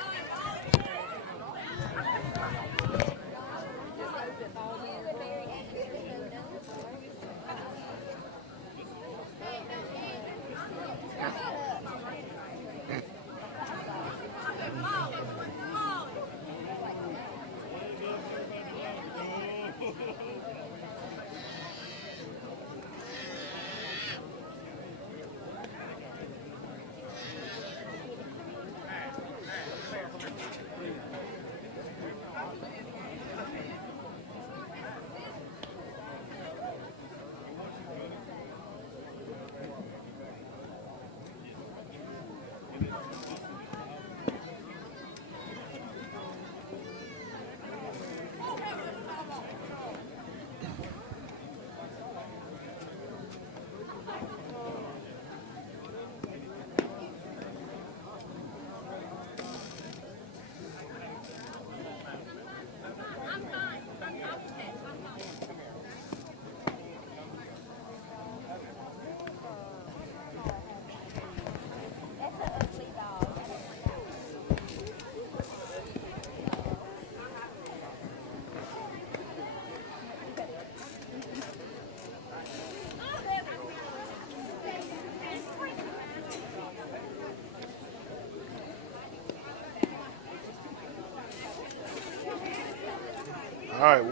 All right,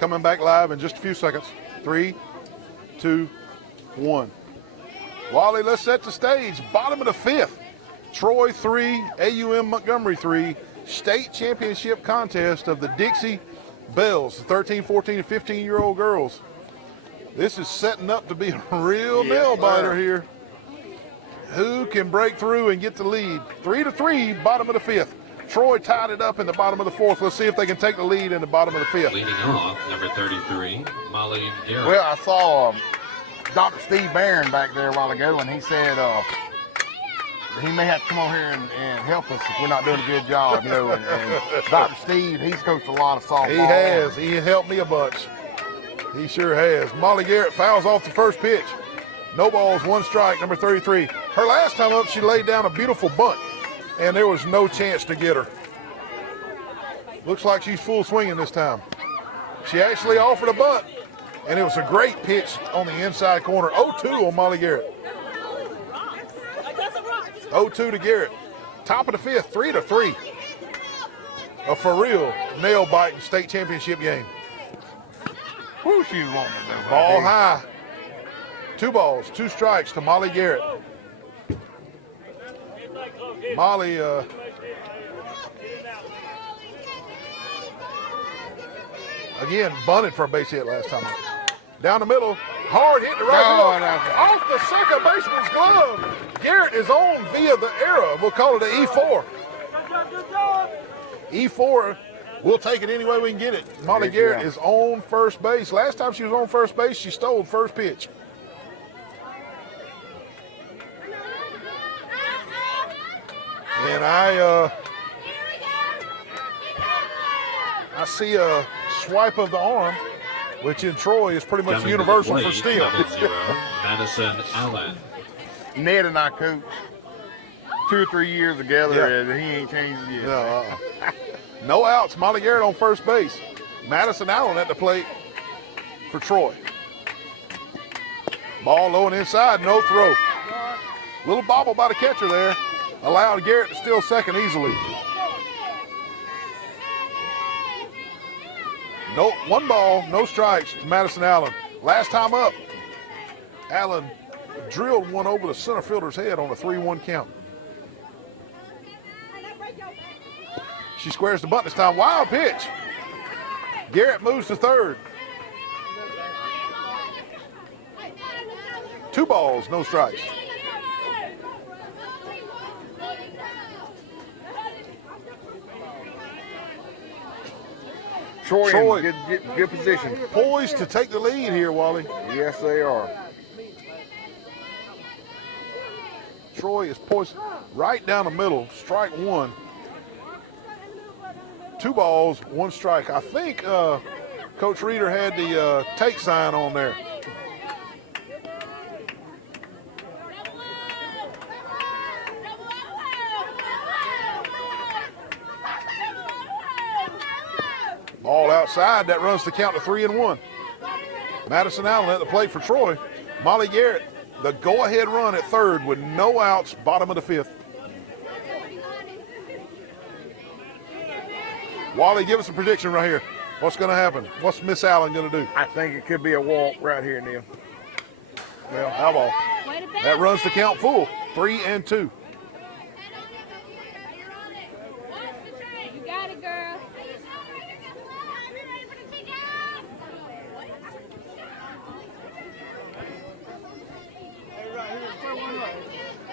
coming back live in just a few seconds. 3, 2, 1. Wally, let's set the stage. Bottom of the fifth. Troy 3, AUM Montgomery 3. State championship contest of the Dixie Bells, 13, 14, and 15-year-old girls. This is setting up to be a real nail biter here. Who can break through and get the lead? 3-3, bottom of the fifth. Troy tied it up in the bottom of the fourth. Let's see if they can take the lead in the bottom of the fifth. Leading off, number 33, Molly Garrett. Well, I saw Dr. Steve Barron back there a while ago, and he said he may have to come over here and help us if we're not doing a good job, you know. And Dr. Steve, he's coached a lot of softball. He has. He helped me a bunch. He sure has. Molly Garrett fouls off the first pitch. No balls, 1 strike, number 33. Her last time up, she laid down a beautiful bunt, and there was no chance to get her. Looks like she's full swinging this time. She actually offered a bunt, and it was a great pitch on the inside corner. 0-2 on Molly Garrett. 0-2 to Garrett. Top of the fifth, 3-3. A for real nail-biting state championship game. Who she wanting to do? Ball high. 2 balls, 2 strikes to Molly Garrett. Molly again bunted for a base hit last time. Down the middle, hard hit to right field. Off the second baseman's glove. Garrett is on via the era. We'll call it an E4. E4, we'll take it any way we can get it. Molly Garrett is on first base. Last time she was on first base, she stole first pitch. And I see a swipe of the arm, which in Troy is pretty much Coming universal to the for plate, steal. number 0, Madison Allen. Ned and I coached 2 or 3 years together, and he ain't changed yet. No outs. Molly Garrett on first base. Madison Allen at the plate for Troy. Ball low and inside, no throw. Little bobble by the catcher there. Allowed Garrett to steal second easily. No, 1 ball, no strikes to Madison Allen. Last time up, Allen drilled one over the center fielder's head on a 3-1 count. She squares the bunt this time. Wild pitch. Garrett moves to third. 2 balls, no strikes. Troy in good position. Poised to take the lead here, Wally. Yes, they are. Troy is poised. right down the middle, strike one. 2 balls, 1 strike. I think Coach Reeder had the take sign on there. Ball outside, that runs the count to 3-1. Madison Allen at the plate for Troy. Molly Garrett, the go-ahead run at third with no outs, bottom of the 5th. Wally, give us a prediction right here. What's going to happen? What's Miss Allen going to do? I think it could be a walk right here, Neil. Well, how ball? That runs the count full, 3-2. You got it, girl.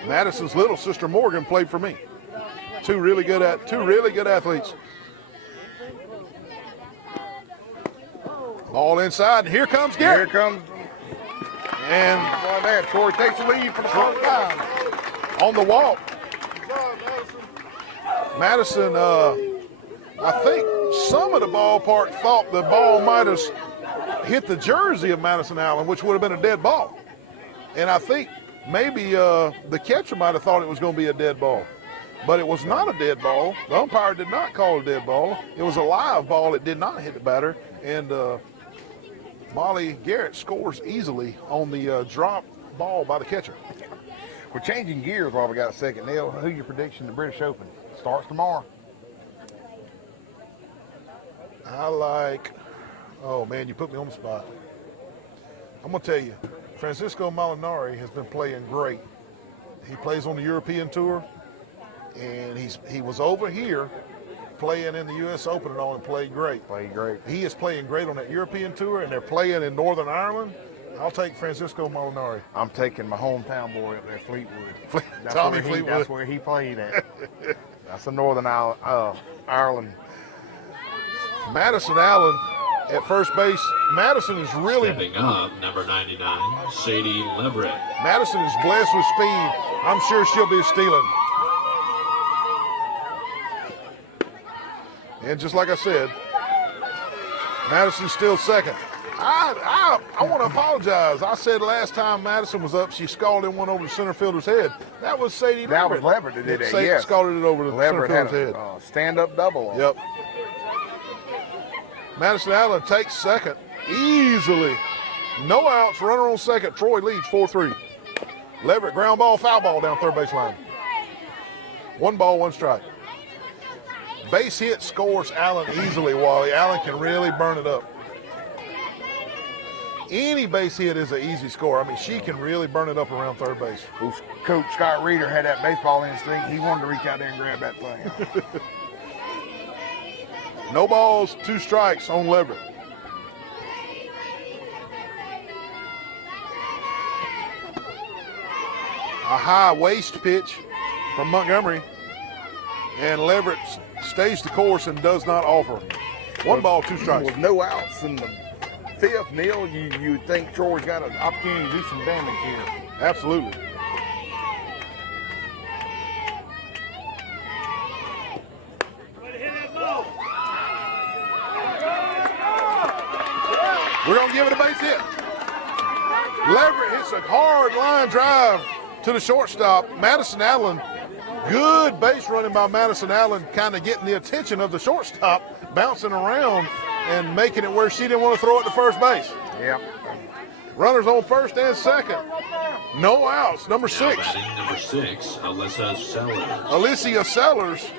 Madison's little sister Morgan played for me. Two really good athletes. Ball inside, and here comes Garrett. Here comes. And Boy, there, Troy takes the lead for the first time. on the walk. Madison, I think some of the ballpark thought the ball might have hit the jersey of Madison Allen, which would have been a dead ball. And I think maybe the catcher might have thought it was going to be a dead ball. But it was not a dead ball. The umpire did not call it a dead ball. It was a live ball. It did not hit the batter. And Molly Garrett scores easily on the drop ball by the catcher. We're changing gears while we got a second. Neil, who's your prediction the British Open? Starts tomorrow. I like, oh man, you put me on the spot. I'm going to tell you, Francisco Molinari has been playing great. He plays on the European Tour, and he was over here playing in the U.S. Open and all and played great. Played great. He is playing great on that European Tour, and they're playing in Northern Ireland. I'll take Francisco Molinari. I'm taking my hometown boy up there, Fleetwood. Tommy Fleetwood. That's where he played at. That's the Northern Ireland. Madison Allen at first base. Madison is really... Stepping up, number 99, Sadie Leverett. Madison is blessed with speed. I'm sure she'll be stealing. And just like I said, Madison's still second. I want to apologize. I said last time Madison was up, she scalded one over the center fielder's head. That was Sadie Leverett. That was Leverett that did that, yes. Scalded it over the center Leverett had fielder's a head. stand-up double on. Yep. Madison Allen takes second easily. No outs, runner on second. Troy leads 4-3. Leverett ground ball, foul ball down third base line. 1 ball, 1 strike. Base hit scores Allen easily, Wally. Allen can really burn it up. Any base hit is an easy score. I mean, she can really burn it up around third base. Coach Scott Reeder had that baseball instinct. He wanted to reach out there and grab that thing. No balls, 2 strikes on Leverett. A high waist pitch from Montgomery. And Leverett stays the course and does not offer. 1 ball, 2 strikes. With no outs in the 5th, Neil, you would think Troy's got an opportunity to do some damage here. Absolutely. We're going to give it a base hit. Leverett hits a hard line drive to the shortstop. Madison Allen, good base running by Madison Allen, kind of getting the attention of the shortstop, bouncing around and making it where she didn't want to throw it to first base. Yep. Runners on first and second. No outs. Number 6. Batting number 6, Alyssa Sellers. Alicia Sellers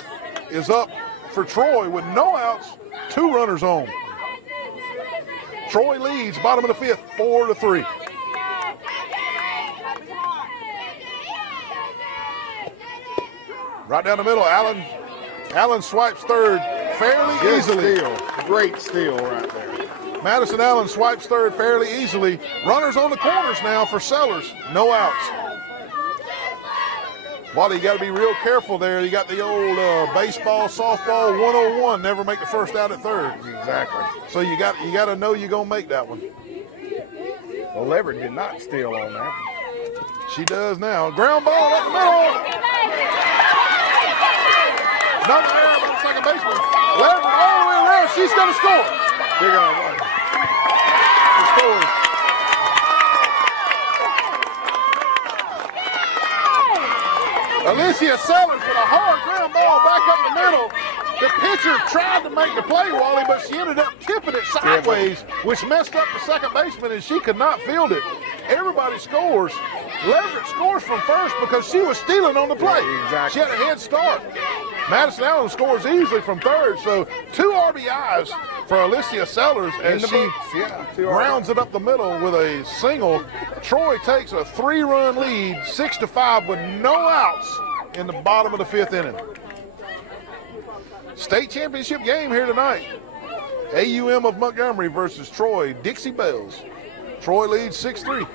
is up for Troy with no outs, 2 runners on. Troy leads, bottom of the 5th, 4-3. Right down the middle, Allen swipes third fairly easily. Steal. Great steal right there. Madison Allen swipes third fairly easily. Runners on the corners now for Sellers. No outs. Wally, you got to be real careful there. You got the old baseball, softball 101. Never make the first out at third. Exactly. So you got to know you're gonna make that one. Well, Leverett did not steal on that. She does now. Ground ball up the middle. Another error by the second baseman. Leverett all the way around. She's going to score. Big on one. She scores. Alicia Sellers with a hard ground ball back up the middle. The pitcher tried to make the play, Wally, but she ended up tipping it sideways, which messed up the second baseman, and she could not field it. Everybody scores. Leverett scores from first because she was stealing on the play. Yeah, exactly. She had a head start. Madison Allen scores easily from third, so 2 RBIs for Alicia Sellers as she rounds it up the middle with a single. Troy takes a 3-run lead, 6-5 with no outs in the bottom of the 5th inning. State championship game here tonight. AUM of Montgomery versus Troy Dixie Bells. Troy leads 6-3.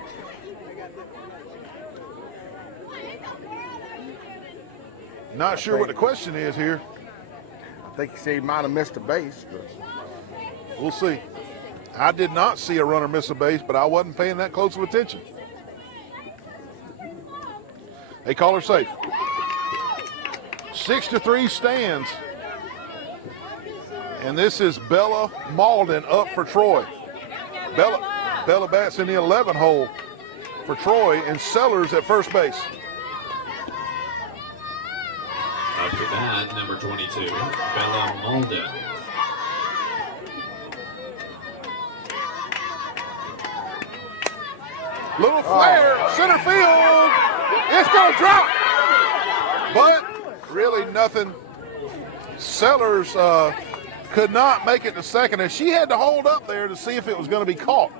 Not sure what the question is here. I think he said he might have missed a base, but we'll see. I did not see a runner miss a base, but I wasn't paying that close of attention. They call her safe. 6-3 stands. And this is Bella Malden up for Troy. Bella bats in the 11 hole for Troy, and Sellers at first base. Up to bat, number 22, Bella Malden. Little flare, center field. It's going to drop. But really nothing. Sellers could not make it to second, and she had to hold up there to see if it was going to be caught,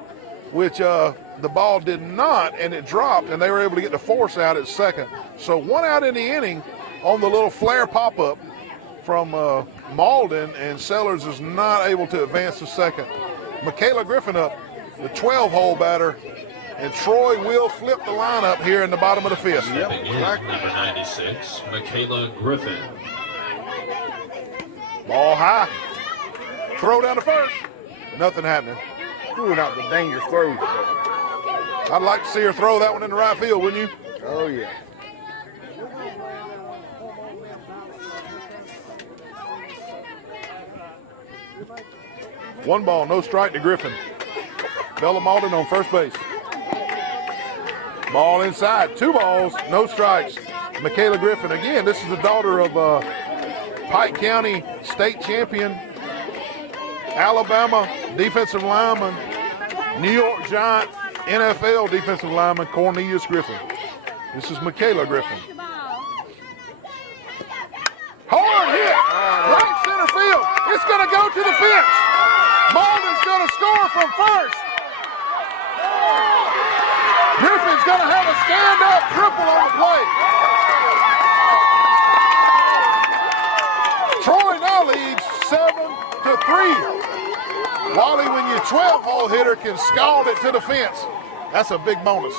which the ball did not, and it dropped, and they were able to get the force out at second. So 1 out in the inning on the little flare pop-up from Malden, and Sellers is not able to advance to second. Michaela Griffin up, the 12-hole batter, and Troy will flip the lineup here in the bottom of the 5th. Stepping in, number 96, Michaela Griffin. Ball high. Throw down to first. Nothing happening. doing out the dangerous throws. I'd like to see her throw that one in the right field, wouldn't you? Oh, yeah. One ball, no strike to Griffin. Bella Malden on first base. Ball inside. 2 balls, no strikes. Michaela Griffin. Again, this is the daughter of Pike County state champion, Alabama defensive lineman, New York Giant NFL defensive lineman, Cornelius Griffin. This is Michaela Griffin. Hard hit, right center field. It's going to go to the fence. Malden's going to score from first. Griffin's going to have a stand-up triple on the play. Troy now leads 7-3. Wally, when your 12-hole hitter can scald it to the fence, that's a big bonus.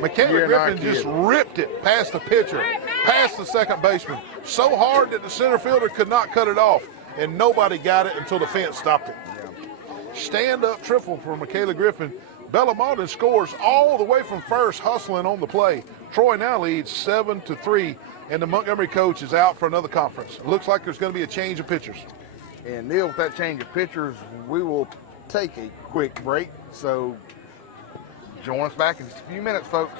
Michaela Griffin just ripped it past the pitcher, past the second baseman, so hard that the center fielder could not cut it off, and nobody got it until the fence stopped it. Stand-up triple for Michaela Griffin. Bella Malden scores all the way from first, hustling on the play. Troy now leads 7-3, and the Montgomery coach is out for another conference. It looks like there's going to be a change of pitchers. And Neil, with that change of pitchers, we will take a quick break. So join us back in just a few minutes, folks.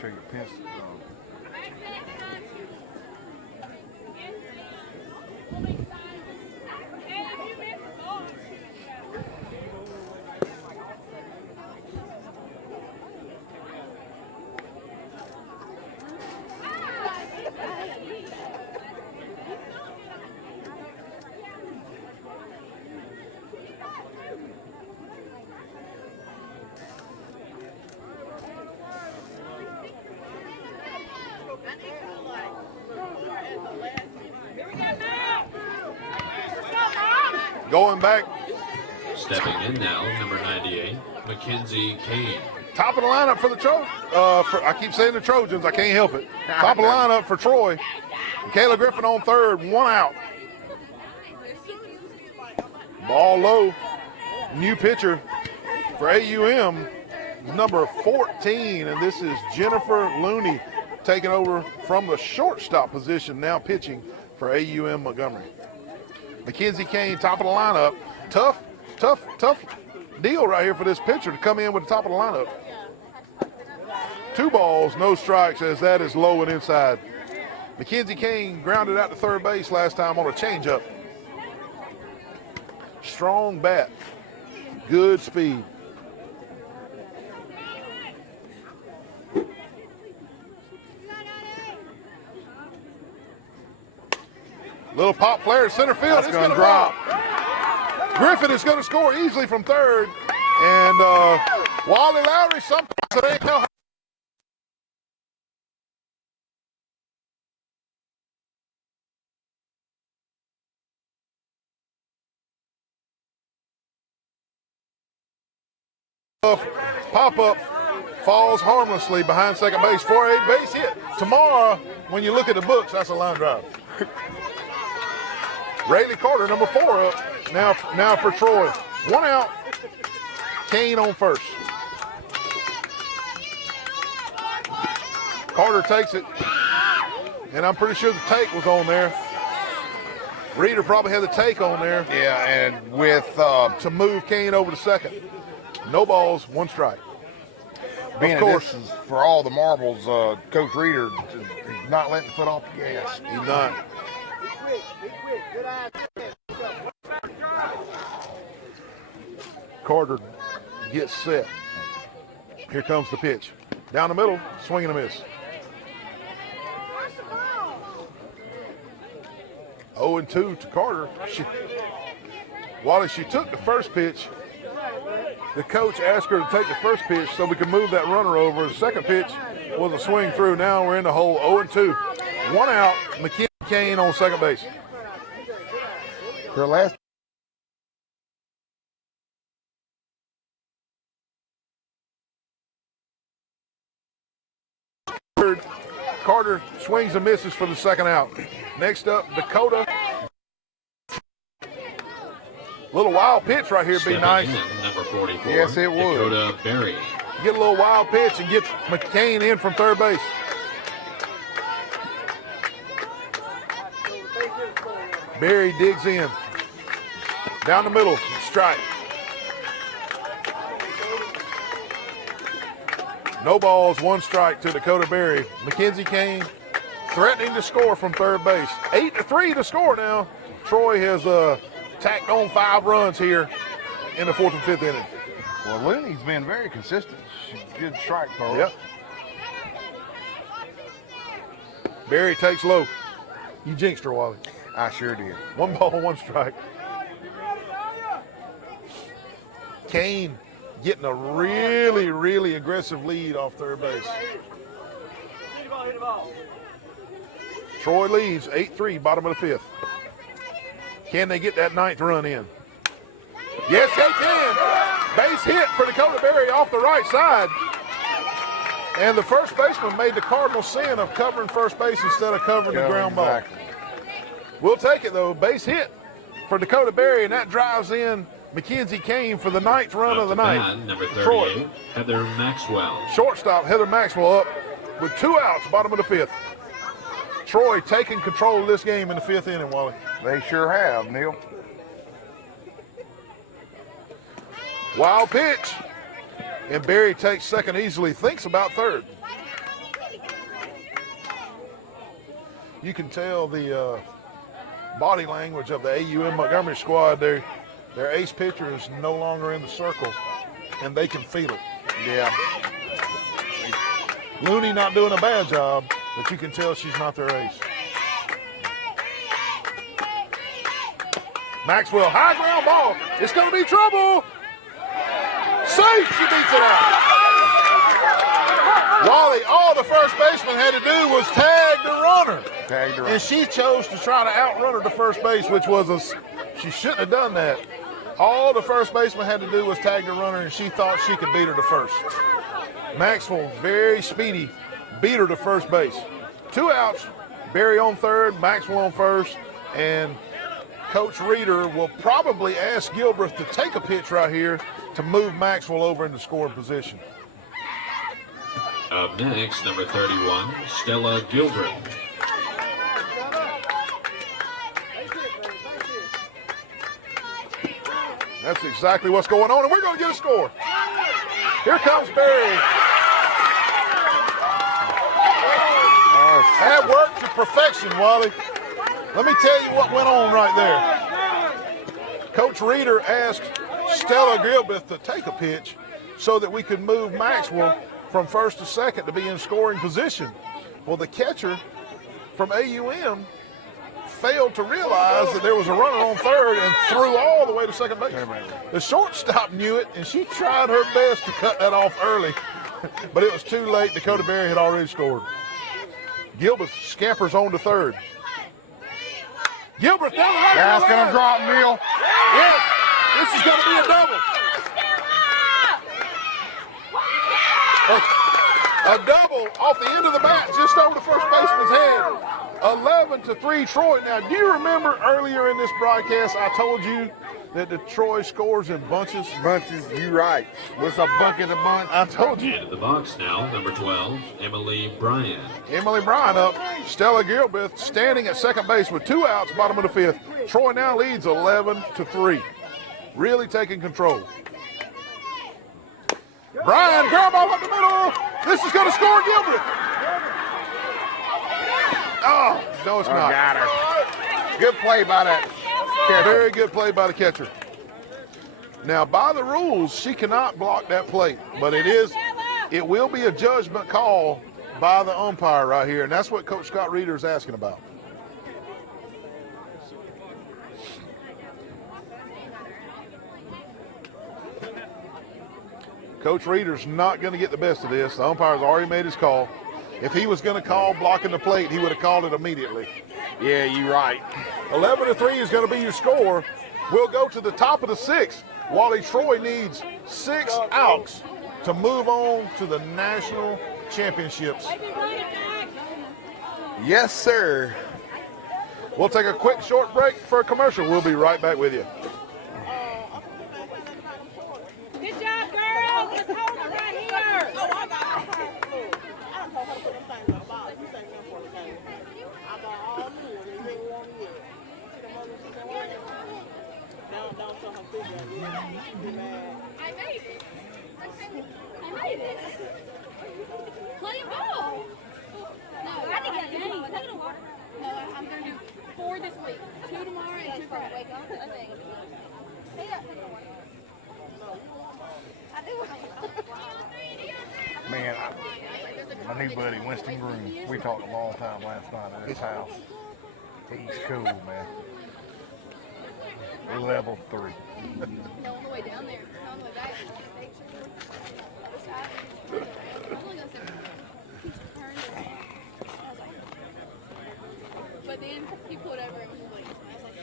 Show your pencil. Going back. Stepping in now, number 98, Mackenzie Kane. Top of the lineup for the I keep saying the Trojans. I can't help it. Top of the lineup for Troy. Kayla Griffin on third, 1 out. Ball low. New pitcher for AUM, number 14, and this is Jennifer Looney taking over from the shortstop position, now pitching for AUM Montgomery. Mackenzie Kane, top of the lineup. Tough deal right here for this pitcher to come in with the top of the lineup. 2 balls, no strikes, as that is low and inside. Mackenzie Kane grounded out to third base last time on a changeup. Strong bat, good speed. Little pop flare at center field. That's It's going going to drop. Griffin is going to score easily from third. And Wally Lowry, sometimes it ain't no pop-up, falls harmlessly behind second base for a base hit. Tomorrow, when you look at the books, that's a line drive. Rayleigh Carter, number 4 up, now for Troy. 1 out, Kane on first. Carter takes it, and I'm pretty sure the take was on there. Reeder probably had the take on there. Yeah, and with to move Kane over to second. No balls, 1 strike. being of that course. this is for all the marbles, Coach Reeder is not letting the foot off the gas. He's not. Carter gets set. Here comes the pitch. Down the middle, swing and a miss. 0-2 to Carter. She took the first pitch. The coach asked her to take the first pitch so we could move that runner over. The second pitch was a swing through. Now we're in the hole, 0-2. 1 out, Mackenzie Kane on second base. Her last Carter swings and misses for the second out. Next up, Dakota. Little wild pitch right here, be nice. Number 44. Yes, it would. Dakota Berry. Get a little wild pitch and get McCain in from third base. Berry digs in. Down the middle, strike. No balls, 1 strike to Dakota Berry. Mackenzie Kane threatening to score from third base. 8-3 to score now. Troy has tacked on 5 runs here in the 4th and 5th inning. Well, Looney's been very consistent. She's a good strike thrower. Yep. Berry takes low. You jinxed her, Wally. I sure did. 1 ball, 1 strike. Kane getting a really, really aggressive lead off third base. Troy leaves 8-3, bottom of the 5th. Can they get that 9th run in? Yes, they can. Base hit for Dakota Berry off the right side. And the first baseman made the cardinal sin of covering first base instead of covering the ground ball. Exactly. We'll take it, though. Base hit for Dakota Berry, and that drives in Mackenzie Kane for the 9th run of the night. Bat, number 38, Troy. Heather Maxwell. Shortstop Heather Maxwell up with 2 outs, bottom of the 5th. Troy taking control of this game in the 5th inning, Wally. They sure have, Neil. Wild pitch. And Berry takes second easily, thinks about third. You can tell the body language of the AUM Montgomery squad. Their ace pitcher is no longer in the circle, and they can feel it. Yeah. Looney not doing a bad job, but you can tell she's not their ace. Maxwell, high ground ball. It's going to be trouble. Safe, she beats it out. Wally, all the first baseman had to do was tag the runner. Tagged her. And she chose to try to outrun her to first base, which was a She shouldn't have done that. All the first baseman had to do was tag the runner, and she thought she could beat her to first. Maxwell, very speedy, beat her to first base. 2 outs, Barry on third, Maxwell on first, and Coach Reeder will probably ask Gilbreth to take a pitch right here to move Maxwell over into scoring position. Up next, number 31, Stella Gilbreth. That's exactly what's going on, and we're going to get a score. Here comes Barry. That worked to perfection, Wally. Let me tell you what went on right there. Coach Reeder asked Stella Gilbreth to take a pitch so that we could move Maxwell from first to second to be in scoring position. Well, the catcher from AUM failed to realize that there was a runner on third and threw all the way to second base. The shortstop knew it, and she tried her best to cut that off early, but it was too late. Dakota Berry had already scored. Gilbreth scampers on to third. Gilbreth down the right. That's going to drop, Neil. Yeah, this is going to be a double. A double off the end of the bat, just over the first baseman's head. 11-3 Troy. Now, do you remember earlier in this broadcast I told you that the Troy scores in bunches? Bunches, you right. What's a bucket of bunch? I told you. Into the box now, number 12, Emily Bryan. Emily Bryan up. Stella Gilbreth standing at second base with 2 outs, bottom of the 5th. Troy now leads 11-3. Really taking control. Bryan, ground ball up the middle. This is going to score Gilbreth. Oh, no, it's not. Got her. Good play by that catcher. Very good play by the catcher. Now, by the rules, she cannot block that plate, but it will be a judgment call by the umpire right here, and that's what Coach Scott Reeder is asking about. Coach Reeder's not going to get the best of this. The umpire's already made his call. If he was going to call blocking the plate, he would have called it immediately. Yeah, you're right. 11-3 is going to be your score. We'll go to the top of the 6th. Wally, Troy needs 6 outs to move on to the national championships. Yes, sir. We'll take a quick short break for a commercial. We'll be right back with you. Good job, girls. Let's hold it right here. I made it. I made it. Play ball. No, I didn't get any. No, I'm going to do 4 this week. 2 tomorrow and 2 Friday. Man, my new buddy, Winston Groom, we talked a long time last night at his house. He's cool, man. Level 3. No, on the way down there. On the way back. Other side. I'm only going to say, he's turned it. I was like, but then he pulled over and was like, I was like,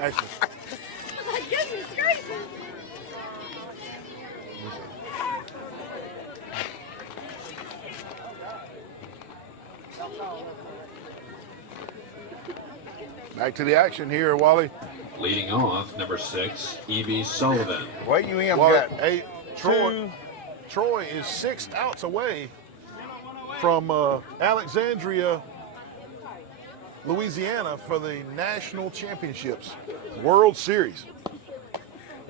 Actually, my goodness gracious. back to the action here, Wally. Leading off, number 6, Evie Sullivan. Well, AUM Wally, got Troy is 6 outs away from Alexandria, Louisiana for the national championships, World Series.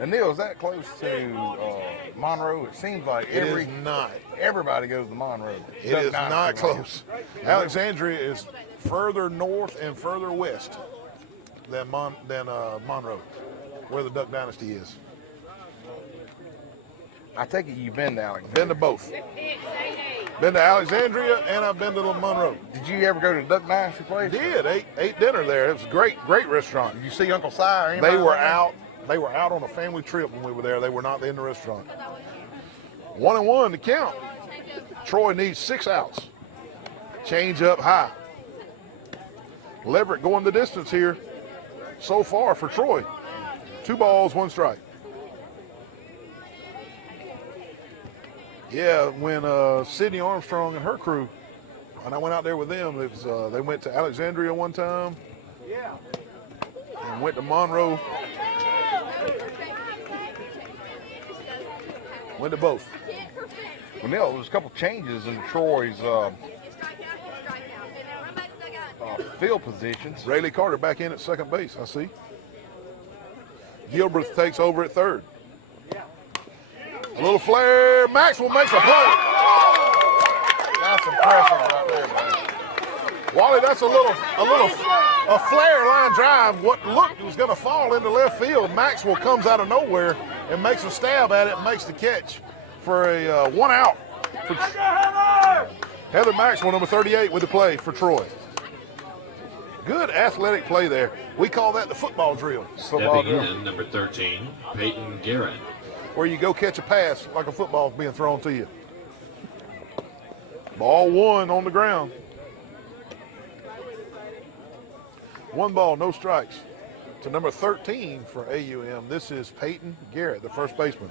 And Neil, is that close to Monroe? It seems like It is not. everybody goes to Monroe. It is not close. Alexandria is further north and further west than Monroe, where the Duck Dynasty is. I take it you've been to Alexandria. Been to both. Been to Alexandria and I've been to Monroe. Did you ever go to the Duck Dynasty place? Did ate dinner there. It was a great restaurant. Did you see Uncle Si or anybody? They were out. They were out on a family trip when we were there. They were not in the restaurant. 1-1 to count. Troy needs 6 outs. Change up high. Leverett going the distance here so far for Troy. 2 balls, 1 strike. Yeah, when Sydney Armstrong and her crew, when I went out there with them, it was they went to Alexandria one time and went to Monroe. Went to both. Well, Neil, there's a couple changes in Troy's field positions. Rayleigh Carter back in at second base, I see. Gilbert takes over at third. A little flare. Maxwell makes a play. That's impressive right there, man. Wally, that's a flare line drive. What looked was going to fall into left field. Maxwell comes out of nowhere and makes a stab at it and makes the catch for a 1 out. For Heather Maxwell, number 38, with the play for Troy. Good athletic play there. We call that the football drill. Stepping in, number 13, Peyton Garrett. Where you go catch a pass like a football being thrown to you. Ball 1 on the ground. 1 ball, no strikes. To number 13 for AUM, this is Peyton Garrett, the first baseman.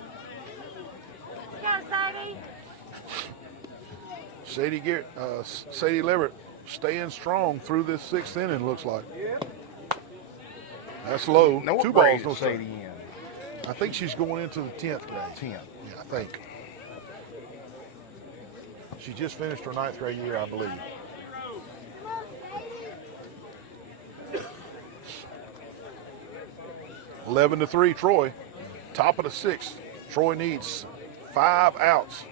Sadie Leverett staying strong through this 6th inning, looks like. That's low. Now, 2 balls, no Sadie strikes. in? I think she's going into the 10th grade. 10. Yeah, I think. She just finished her 9th grade year, I believe. Eleven to 3, Troy. Top of the 6th. Troy needs 5 outs.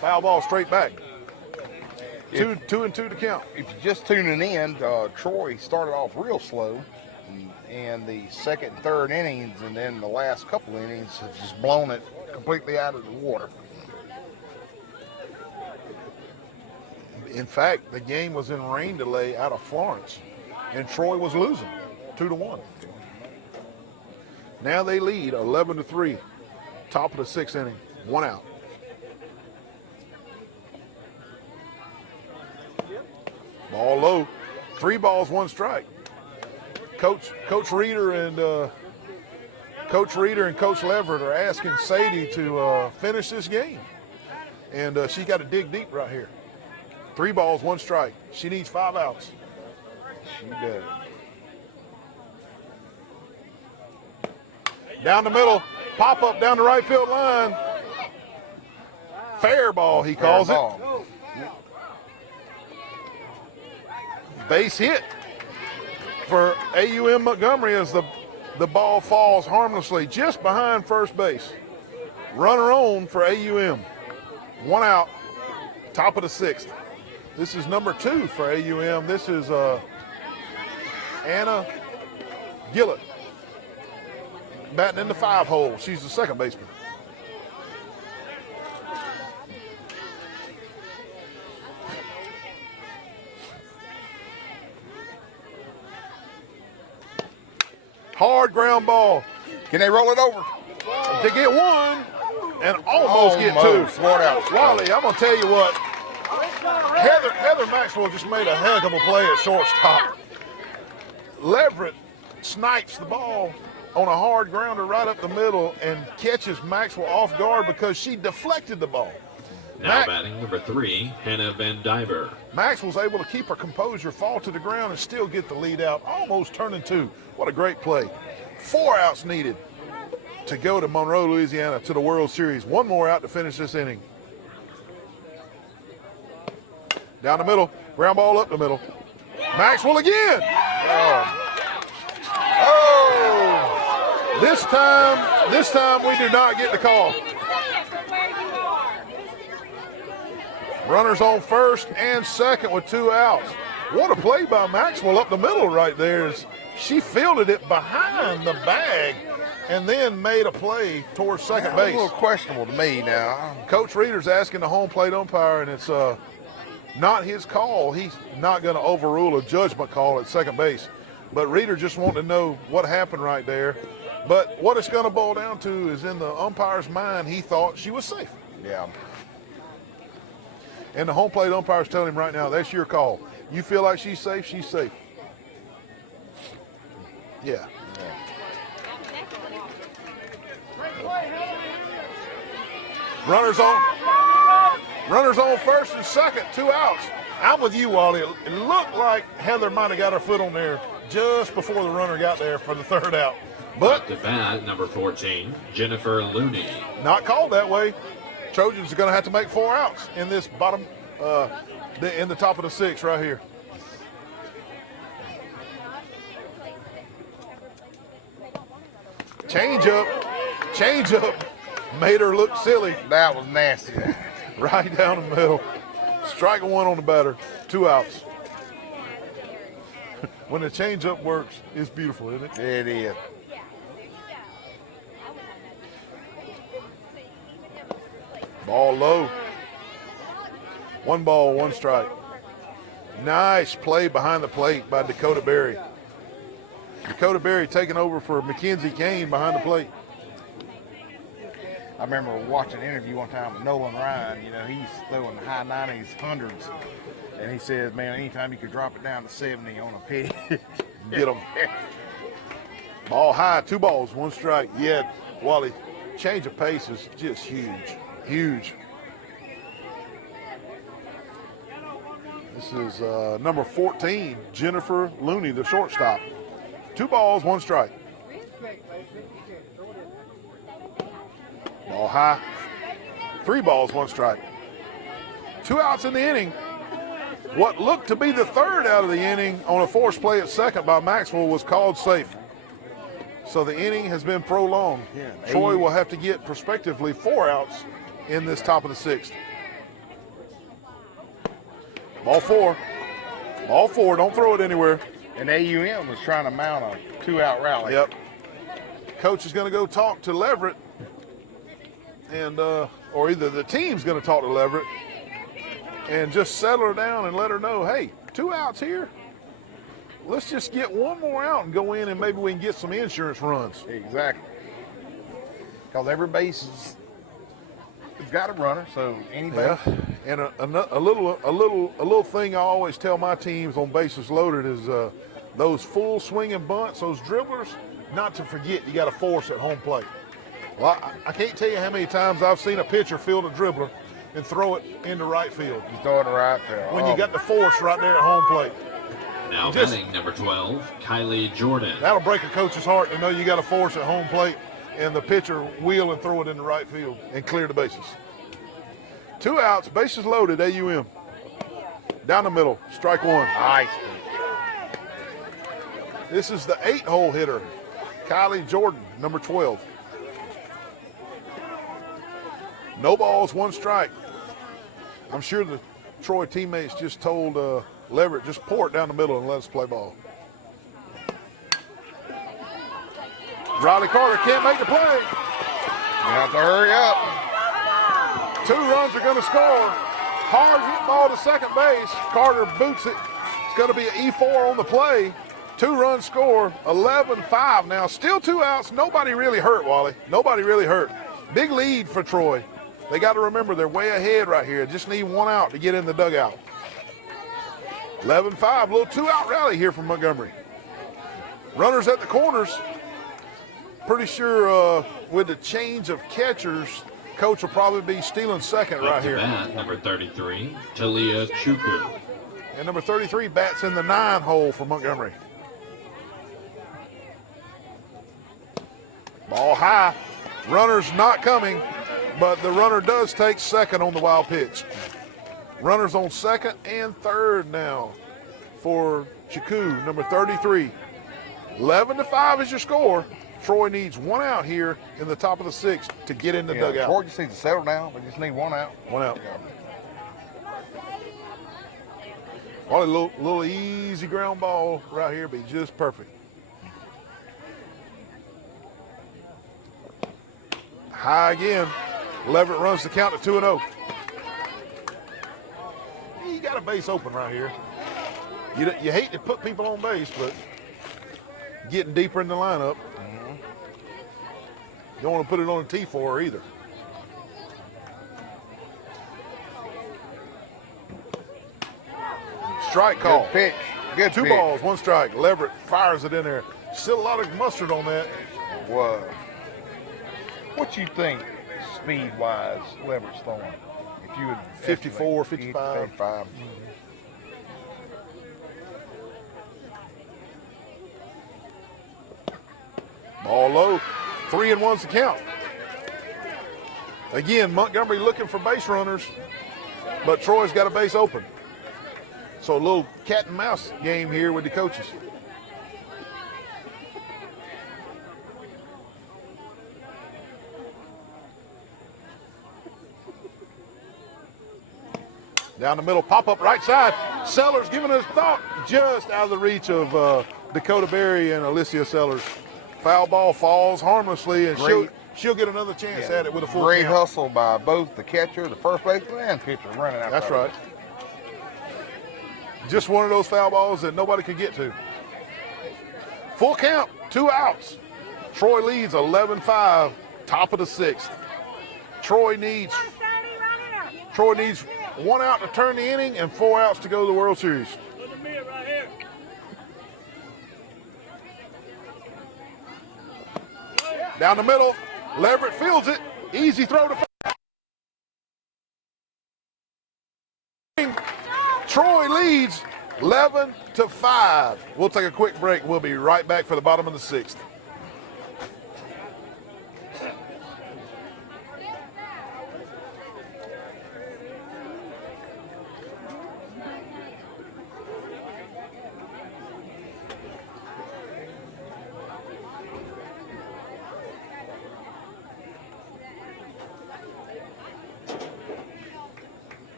Foul ball straight back. Two and two to count. If you're just tuning in, Troy started off real slow. And the 2nd and 3rd innings, and then the last couple innings have just blown it completely out of the water. In fact, the game was in rain delay out of Florence, and Troy was losing 2-1. Now they lead 11 to 3. Top of the 6th inning, 1 out. Ball low, 3 balls, 1 strike. Coach Reeder and Coach Leverett are asking Sadie to finish this game, and she got to dig deep right here. 3 balls, 1 strike. She needs 5 outs. She does. Down the middle, pop up down the right field line. Fair ball, he calls it. Base hit for AUM Montgomery as the ball falls harmlessly just behind first base. Runner on for AUM. 1 out, top of the 6th. This is number 2 for AUM. This is Anna Gillett, batting in the 5 hole. She's the second baseman. Hard ground ball. Can they roll it over? To get 1 and almost get 2. What else? Wally, I'm going to tell you what. Heather Maxwell just made a heck of a play at shortstop. Leverett snipes the ball on a hard grounder right up the middle and catches Maxwell off guard because she deflected the ball. Now batting number 3, Hannah Van Diver. Maxwell's able to keep her composure, fall to the ground, and still get the lead out, almost turning 2. What a great play. 4 outs needed to go to Monroe, Louisiana, to the World Series. 1 more out to finish this inning. Down the middle, ground ball up the middle. Maxwell again. This time we do not get the call. Runners on first and second with 2 outs. What a play by Maxwell up the middle right there. She fielded it behind the bag and then made a play towards second base. A little questionable to me now. Coach Reeder's asking the home plate umpire, and it's not his call. He's not going to overrule a judgment call at second base. But Reeder just wanted to know what happened right there. But what it's going to boil down to is in the umpire's mind, he thought she was safe. Yeah. And the home plate umpire's telling him right now, that's your call. You feel like she's safe, she's safe. Yeah. Runners on first and second, 2 outs. I'm with you, Wally. It looked like Heather might have got her foot on there just before the runner got there for the 3rd out. But to bat, number 14, Jennifer Looney. Not called that way. Trojans are going to have to make 4 outs in this bottom, in the top of the 6th right here. Change up, made her look silly. That was nasty. Right down the middle. Strike 1 on the batter, 2 outs. When the change up works, it's beautiful, isn't it? It is. Ball low. 1 ball, 1 strike. Nice play behind the plate by Dakota Berry. Dakota Berry taking over for Mackenzie Kane behind the plate. I remember watching an interview one time with Nolan Ryan. You know, he's throwing high 90s, 100s. And he says, man, anytime you could drop it down to 70 on a pitch. Get him. Ball high, 2 balls, 1 strike. Yeah, Wally, change of pace is just huge. Huge. This is number 14, Jennifer Looney, the shortstop. 2 balls, 1 strike. Ball high. 3 balls, 1 strike. 2 outs in the inning. What looked to be the 3rd out of the inning on a forced play at second by Maxwell was called safe. So the inning has been prolonged. Yeah, Troy will have to get prospectively 4 outs in this top of the 6th. Ball 4. Ball 4. Don't throw it anywhere. And AUM was trying to mount a 2-out rally. Yep. Coach is going to go talk to Leverett, and or either the team's going to talk to Leverett and just settle her down and let her know, hey, 2 outs here. Let's just get 1 more out and go in, and maybe we can get some insurance runs. Exactly. Because every base has got a runner, so any base. Yeah. And a little thing I always tell my teams on bases loaded is those full swinging bunts, those dribblers, not to forget you got to force at home plate. Well, I can't tell you how many times I've seen a pitcher field a dribbler and throw it into right field. You throw it to right field. When you got the force right there at home plate. Now batting number 12, Kylie Jordan. That'll break a coach's heart to know you got a force at home plate and the pitcher wheel and throw it into right field and clear the bases. 2 outs, bases loaded, AUM. Down the middle, strike 1. Nice. This is the 8-hole hitter, Kylie Jordan, number 12. No balls, 1 strike. I'm sure the Troy teammates just told Leverett, just pour it down the middle and let us play ball. Riley Carter can't make the play. You have to hurry up. 2 runs are going to score. Hard hit ball to second base. Carter boots it. It's going to be an E4 on the play. 2-run score, 11-5 now. Still 2 outs. Nobody really hurt, Wally. Nobody really hurt. Big lead for Troy. They got to remember they're way ahead right here. Just need 1 out to get in the dugout. 11-5, little 2-out rally here from Montgomery. Runners at the corners. Pretty sure with the change of catchers, Coach will probably be stealing second right here. Bat, number 33, Talia Chukwu. And number 33 bats in the 9-hole for Montgomery. Ball high. Runner's not coming, but the runner does take second on the wild pitch. Runners on second and third now for Chukwu, number 33. 11-5 is your score. Troy needs 1 out here in the top of the 6th to get in the dugout. Troy just needs to settle down. They just need 1 out. 1 out. Probably a little easy ground ball right here, be just perfect. High again. Leverett runs the count to 2-0. You got a base open right here. You hate to put people on base, but getting deeper in the lineup. Don't want to put it on a T4 either. Strike call. Good pitch. Good 2 pitch. balls, 1 strike. Leverett fires it in there. Still a lot of mustard on that. Whoa. What you think, speed-wise, Leverett's throwing? If you would 54, estimate, 55. 55. Ball low. 3-1's the count. Again, Montgomery looking for base runners, but Troy's got a base open. So a little cat and mouse game here with the coaches. Down the middle, pop up right side. Sellers giving us thought, just out of the reach of Dakota Berry and Alicia Sellers. Foul ball falls harmlessly, and she'll get another chance at it with a full Great count. hustle by both the catcher, the first baseman, and pitcher running out. That's right. Just one of those foul balls that nobody could get to. Full count, 2 outs. Troy leads 11-5, top of the 6th. Troy needs 1 out to turn the inning and 4 outs to go to the World Series. Down the middle, Leverett fields it. Easy throw to Troy leads 11-5. We'll take a quick break. We'll be right back for the bottom of the 6th.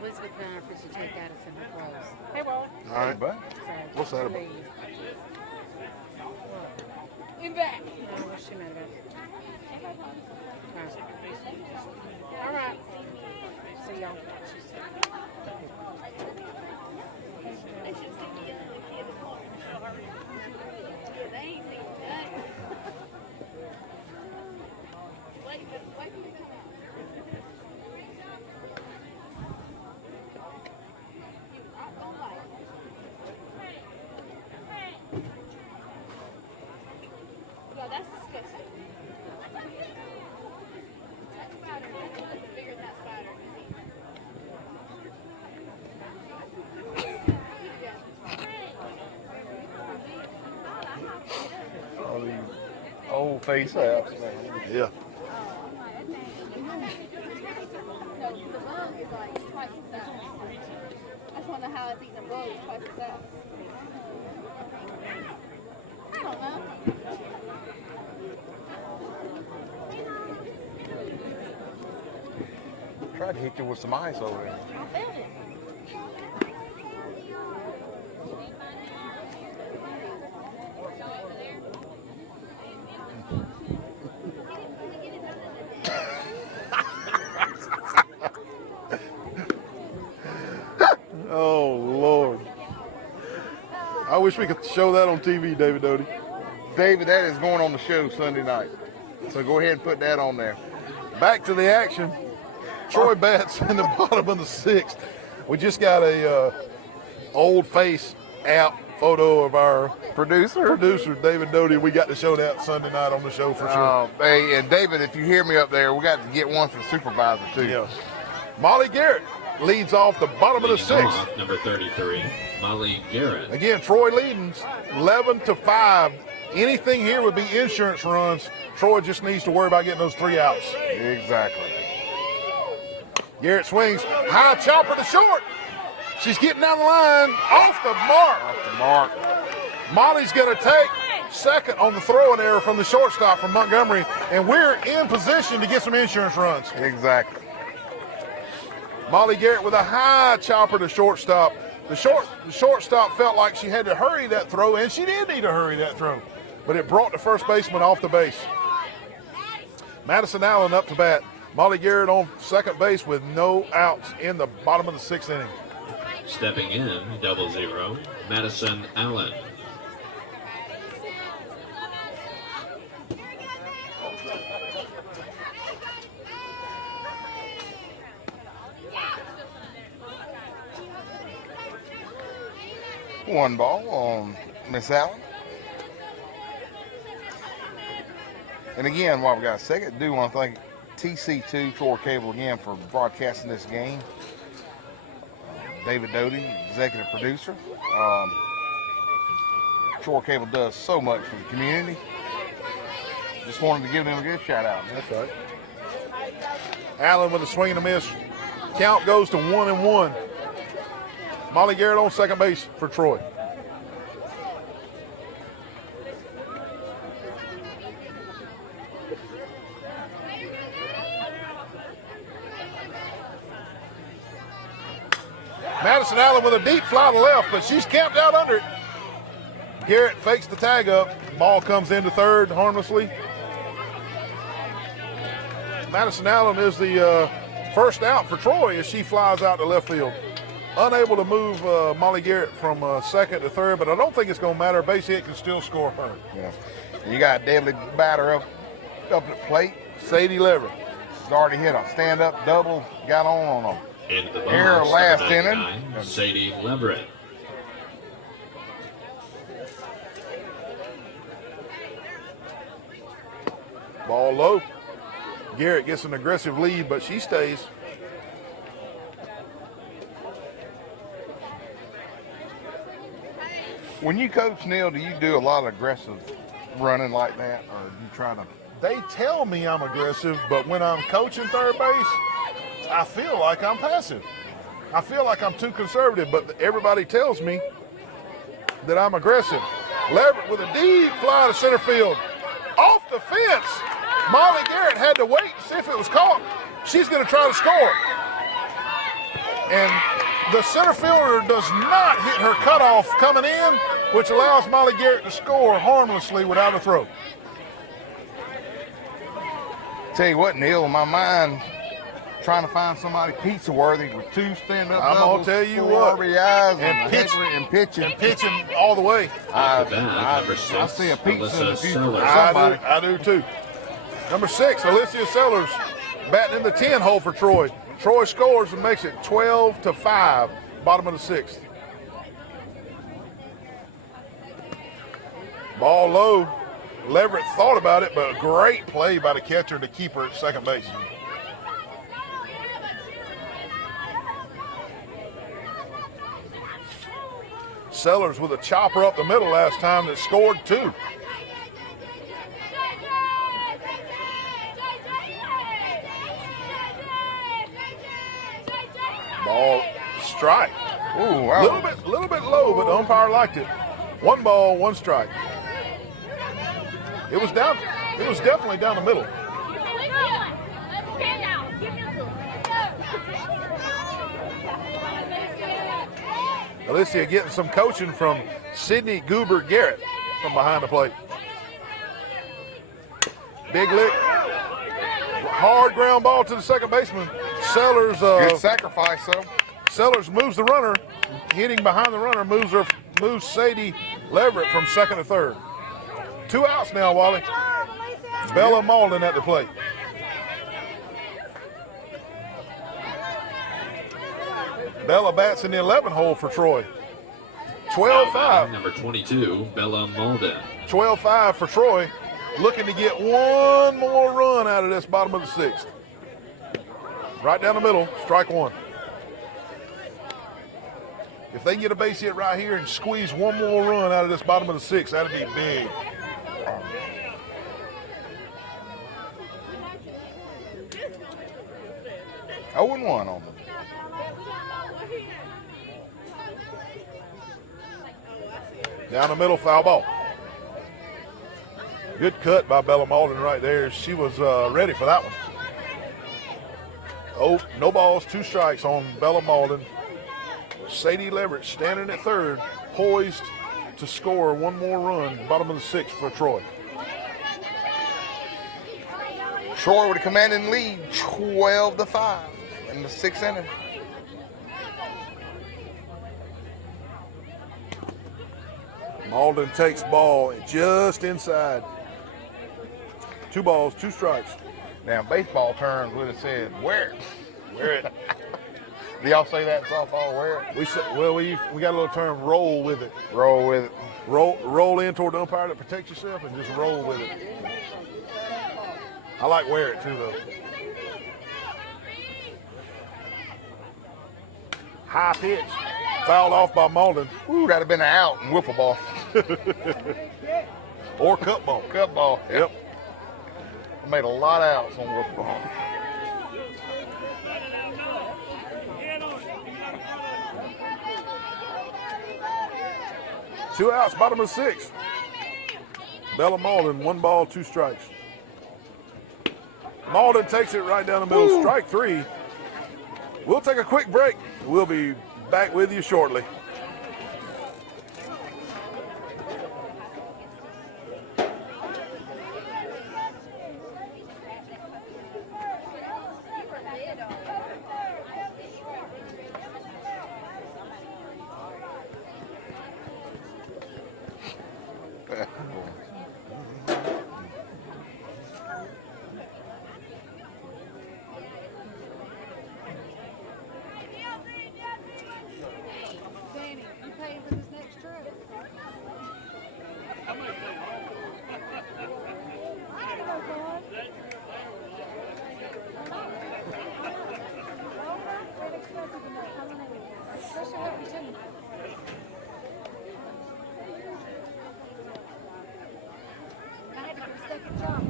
Elizabeth and I offered to take Addison her clothes. Hey, Wally. All right. But What's that about? We back. No, what's she mad about? All right. See y'all. They ain't seen nothing. Wait for me to come out. You're not gonna like it. Yeah, that's disgusting. That spider is bigger than that spider. all these old face outs, man. Yeah. No, the bug is like twice the size. I just want to know how it's eating a bug that's twice the size. I don't know. Tried to hit you with some ice over there. I found it. Oh, Lord. I wish we could show that on TV, David Doty. David, that is going on the show Sunday night. So go ahead and put that on there. Back to the action. Troy bats in the bottom of the 6th. We just got a old face app photo of our producer, David Doty. We got to show that Sunday night on the show for sure. Hey, and David, if you hear me up there, we got to get one for the supervisor too. Yeah. Molly Garrett leads off the bottom of the Leading 6th. off, number 33, Molly Garrett. Again, Troy leading 11-5 Anything here would be insurance runs. Troy just needs to worry about getting those 3 outs. Exactly. Garrett swings. High chopper to short. She's getting down the line. Off the mark. Off the mark. Molly's going to take second on the throwing error from the shortstop from Montgomery, and we're in position to get some insurance runs. Exactly. Molly Garrett with a high chopper to shortstop. The shortstop felt like she had to hurry that throw, and she did need to hurry that throw, but it brought the first baseman off the base. Madison Allen up to bat. Molly Garrett on second base with no outs in the bottom of the 6th inning. Stepping in, 0-0, Madison Allen. One ball on Miss Allen. And again, while we got a second, I do want to thank TC2 Troy Cable again for broadcasting this game. David Doty, executive producer. Troy Cable does so much for the community. Just wanted to give them a good shout out. That's right. Allen with a swing and a miss. Count goes to 1-1. Molly Garrett on second base for Troy. Madison Allen with a deep fly to left, but she's camped out under it. Garrett fakes the tag up. Ball comes into third harmlessly. Madison Allen is the first out for Troy as she flies out to left field. Unable to move Molly Garrett from second to third, but I don't think it's going to matter. Base hit can still score her. Yeah. You got a deadly batter up at the plate. Sadie Leverett. She's already hit a stand-up double, got on a In the error box, last number inning. 99, Sadie Leverett. Ball low. Garrett gets an aggressive lead, but she stays. When you coach, Neil, do you do a lot of aggressive running like that, or do you try to? They tell me I'm aggressive, but when I'm coaching third base, I feel like I'm passive. I feel like I'm too conservative, but everybody tells me that I'm aggressive. Leverett with a deep fly to center field. Off the fence. Molly Garrett had to wait and see if it was caught. She's going to try to score. And the center fielder does not hit her cutoff coming in, which allows Molly Garrett to score harmlessly without a throw. Tell you what, Neil, in my mind, trying to find somebody pizza worthy with 2 stand-up I'm doubles, gonna tell you 4 what, RBIs, and pitching. pitching. Pitching all the way. Off the bat, number 6, I see a pizza in the Alyssa future. Sellers. I do too. Number 6, Alicia Sellers, batting in the 10 hole for Troy. Troy scores and makes it 12-5, bottom of the 6th. Ball low. Leverett thought about it, but a great play by the catcher to keep her at second base. Sellers with a chopper up the middle last time that scored 2. Ball strike. Ooh, wow. Little bit low, but the umpire liked it. 1 ball, 1 strike. It was definitely down the middle. Alicia getting some coaching from Sydney Goober Garrett from behind the plate. Big lick. Hard ground ball to the second baseman. Sellers. Good sacrifice, though. Sellers moves the runner. Hitting behind the runner moves Sadie Leverett from second to third. 2 outs now, Wally. Bella Malden at the plate. Bella bats in the 11 hole for Troy. 12-5. Number 22, Bella Malden. 12-5 for Troy. Looking to get 1 more run out of this bottom of the 6th. Right down the middle, strike 1. If they can get a base hit right here and squeeze 1 more run out of this bottom of the 6th, that'd be big. 0-1 on them. Down the middle, foul ball. Good cut by Bella Malden right there. She was ready for that one. Oh, no balls, 2 strikes on Bella Malden. Sadie Leverett standing at third, poised to score one more run, bottom of the 6th for Troy. Troy with a commanding lead, 12-5 in the 6th inning. Malden takes ball just inside. 2 balls, 2 strikes. Now, baseball terms would have said, "Where it?" Wear it. Do y'all say that in softball? Where it? We got a little term, roll with it. Roll with it. Roll in toward the umpire to protect yourself and just roll with it. I like wear it too, though. High pitch. Fouled off by Malden. Ooh, that'd have been an out in wiffle ball. Or cup ball. Cup ball. Yep. I made a lot of outs on wiffle ball. Two outs, bottom of the 6th. Bella Malden, 1 ball, 2 strikes. Malden takes it right down the middle. Ooh. Strike 3. We'll take a quick break. We'll be back with you shortly. Danny, you paying for this next trip? I had to get a second job.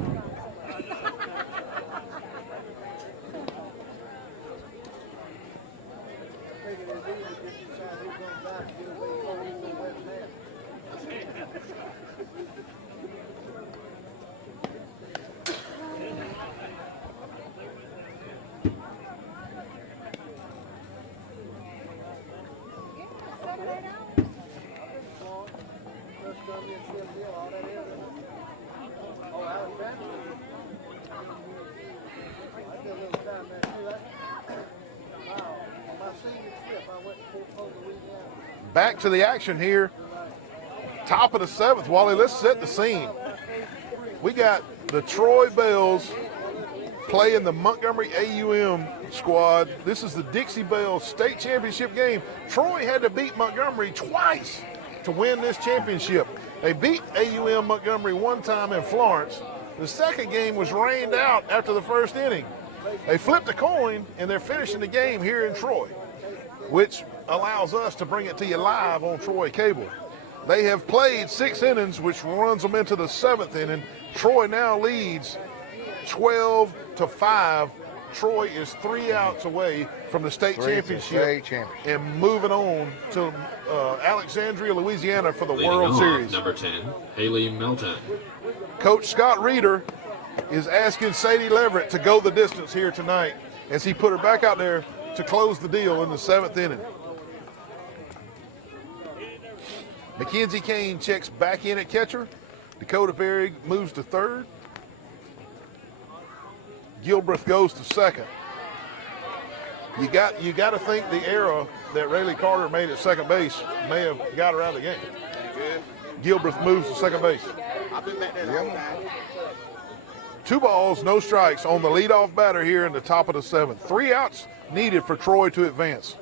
Back to the action here. Top of the 7th. Wally, let's set the scene. We got the Troy Bells playing the Montgomery AUM squad. This is the Dixie Bells state championship game. Troy had to beat Montgomery twice to win this championship. They beat AUM Montgomery 1 time in Florence. The second game was rained out after the first inning. They flipped a coin and they're finishing the game here in Troy, which allows us to bring it to you live on Troy Cable. They have played 6 innings, which runs them into the 7th inning. Troy now leads 12-5. Troy is 3 outs away from the state championship and moving on to Alexandria, Louisiana for the Leading World off, Series. number 10, Haley Melton. Coach Scott Reeder is asking Sadie Leverett to go the distance here tonight as he put her back out there to close the deal in the 7th inning. Mackenzie Kane checks back in at catcher. Dakota Berry moves to third. Gilbreth goes to second. You got to think the error that Rayleigh Carter made at second base may have got her out of the game. Gilbreth moves to second base. 2 balls, no strikes on the leadoff batter here in the top of the 7th. 3 outs needed for Troy to advance.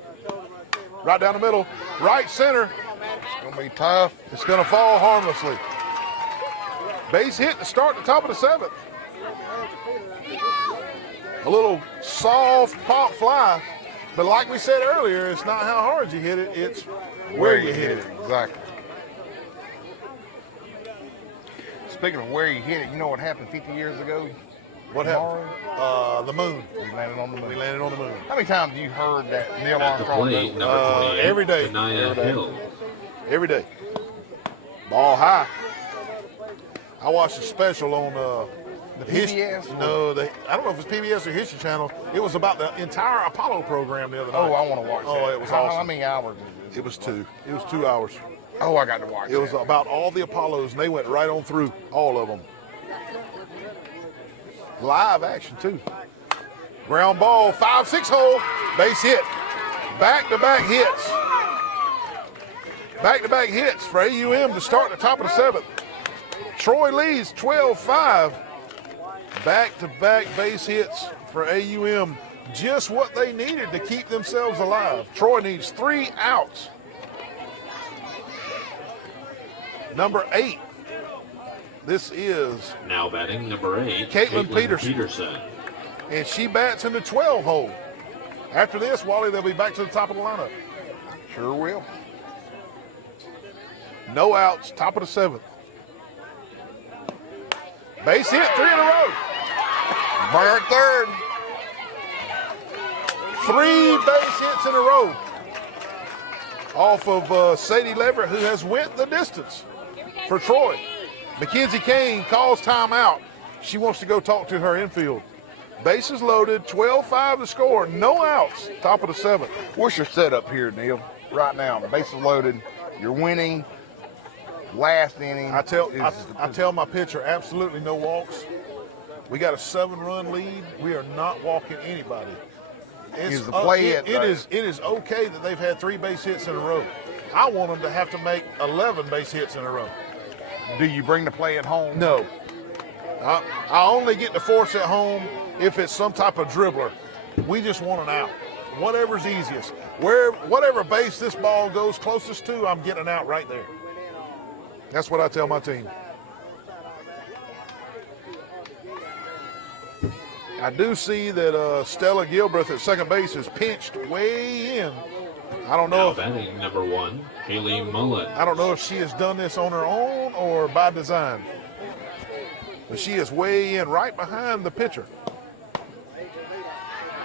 Right down the middle, right center. It's going to be tough. It's going to fall harmlessly. Base hit to start the top of the 7th. A little soft pop fly, but like we said earlier, it's not how hard you hit it, it's where you hit it. Exactly. Speaking of where you hit it, you know what happened 50 years ago? What happened? The moon. We landed on the moon. We landed on the moon. How many times have you heard that Neil At the Armstrong plate, go? number 28, every day. Benaiah Hill. Every day. Ball high. I watched a special on The PBS? I don't know if it's PBS or History Channel. It was about the entire Apollo program the other night. Oh, I want to watch that. Oh, it was How awesome. many hours is it? It was 2. It was 2 hours. Oh, I got to watch It was that. about all the Apollos, and they went right on through all of them. Live action, too. Ground ball, 5-6 hole, base hit. Back-to-back hits. Back-to-back hits for AUM to start the top of the 7th. Troy leads 12-5. Back-to-back base hits for AUM. Just what they needed to keep themselves alive. Troy needs 3 outs. Number 8. This is Now batting number 8, Caitlin Peterson. And she bats in the 12 hole. After this, Wally, they'll be back to the top of the lineup. Sure will. No outs, top of the 7th. Base hit, 3 in a row. Bird third. 3 base hits in a row. Off of Sadie Leverett, who has went the distance for Troy. Mackenzie Kane calls timeout. She wants to go talk to her infield. Bases loaded, 12-5 to score, no outs, top of the 7th. What's your setup here, Neil? Right now, bases loaded. You're winning. Last inning. I tell my pitcher, absolutely no walks. We got a 7-run lead. We are not walking anybody. Is the play it is okay that they've had 3 base hits in a row. I want them to have to make 11 base hits in a row. Do you bring the play at home? No. I only get to force at home if it's some type of dribbler. We just want an out. Whatever's easiest. Whatever base this ball goes closest to, I'm getting an out right there. That's what I tell my team. I do see that Stella Gilbreth at second base is pinched way in. I don't know Now batting number 1, Haley Mullen. I don't know if she has done this on her own or by design. But she is way in right behind the pitcher.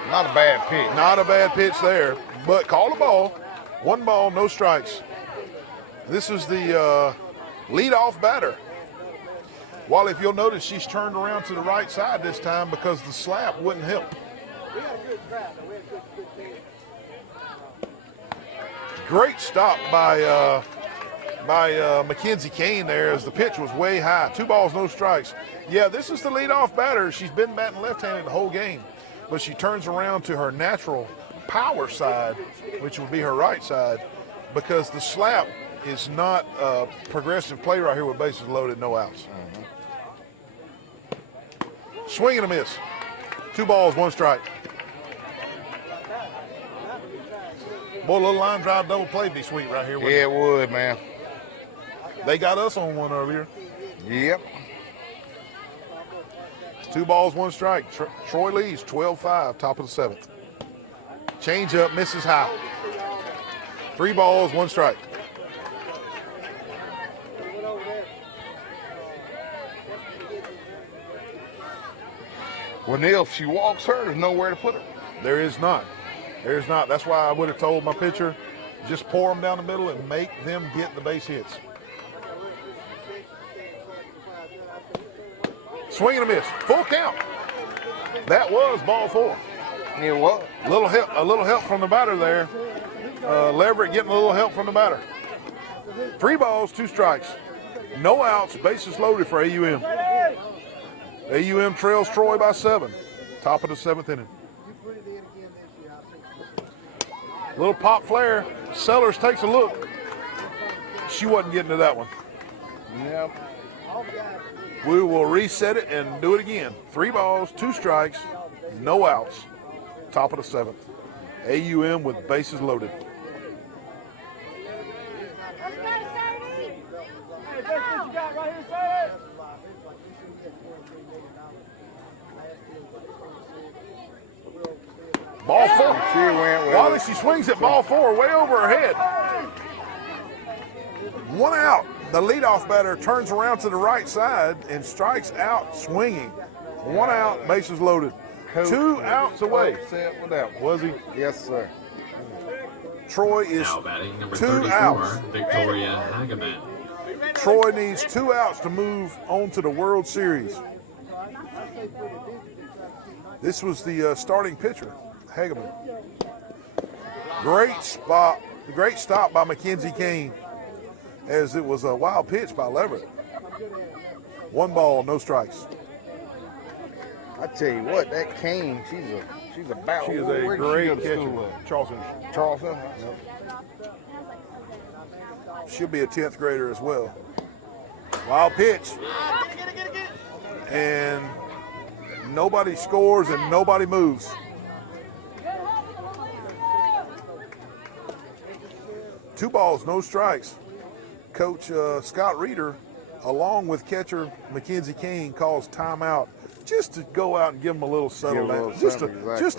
Not a bad pitch. Not a bad pitch there, but call the ball. 1 ball, no strikes. This is the leadoff batter. Well, if you'll notice, she's turned around to the right side this time because the slap wouldn't help. Great stop by Mackenzie Kane there as the pitch was way high. 2 balls, no strikes. Yeah, this is the leadoff batter. She's been batting left-handed the whole game, but she turns around to her natural power side, which would be her right side, because the slap is not a progressive play right here with bases loaded, no outs. Swing and a miss. 2 balls, 1 strike. Boy, a little line drive double play would be sweet right here. Yeah, it would, man. They got us on one earlier. Yep. 2 balls, 1 strike. Troy leads 12-5, top of the 7th. Change up, misses high. 3 balls, 1 strike. Well, Neil, if she walks her, there's nowhere to put her. There is not. There's not. That's why I would have told my pitcher, just pour them down the middle and make them get the base hits. Swing and a miss. Full count. That was ball 4. Neil, what? A little help from the batter there. Leverett getting a little help from the batter. 3 balls, 2 strikes. No outs, bases loaded for AUM. AUM trails Troy by 7. Top of the 7th inning. Little pop flare. Sellers takes a look. She wasn't getting to that one. Yep. We will reset it and do it again. 3 balls, 2 strikes, no outs. Top of the 7th. AUM with bases loaded. Ball 4. She went with Wally, it. she swings at ball 4, way over her head. 1 out. The leadoff batter turns around to the right side and strikes out swinging. 1 out, bases loaded. Coach 2 outs away. Set with that one. Was he? Yes, sir. Troy is Now batting number 2 34, outs. Victoria Hageman. Troy needs 2 outs to move on to the World Series. This was the starting pitcher, Hageman. Great stop by Mackenzie Kane, as it was a wild pitch by Leverett. 1 ball, no strikes. I tell you what, that Kane, she's about. She is where a did she great go to school catcher. at? Charleston. Charleston. She'll be a 10th grader as well. Wild pitch. And nobody scores and nobody moves. Two balls, no strikes. Coach Scott Reeder, along with catcher Mackenzie Kane, calls timeout just to go out and give him a little settle down. Just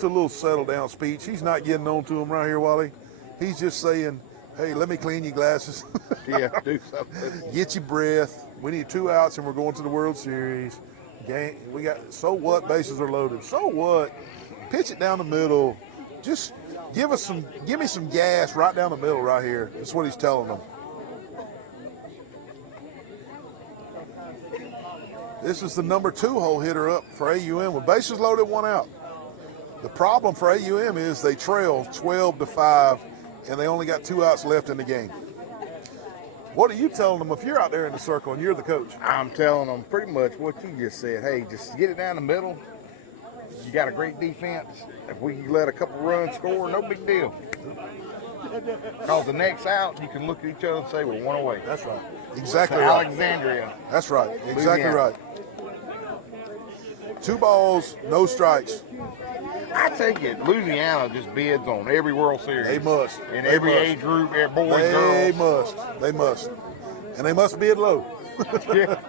a little settle down speech. He's not getting on to him right here, Wally. He's just saying, hey, let me clean your glasses. Yeah, do something. Get your breath. We need 2 outs and we're going to the World Series. We got, so what? Bases are loaded. So what? Pitch it down the middle. Just give me some gas right down the middle right here. That's what he's telling them. This is the number 2 hole hitter up for AUM with bases loaded, 1 out. The problem for AUM is they trail 12-5 and they only got 2 outs left in the game. What are you telling them if you're out there in the circle and you're the coach? I'm telling them pretty much what you just said. Hey, just get it down the middle. You got a great defense. If we let a couple runs score, no big deal. Because the next out, you can look at each other and say, we're 1 away. That's right. Exactly To right. Alexandria. That's right. Exactly Louisiana. right. 2 balls, no strikes. I take it, Louisiana just bids on every World Series. They must. In They every must. age group, every boy, They girls. must. They must. And they must bid low. Yeah.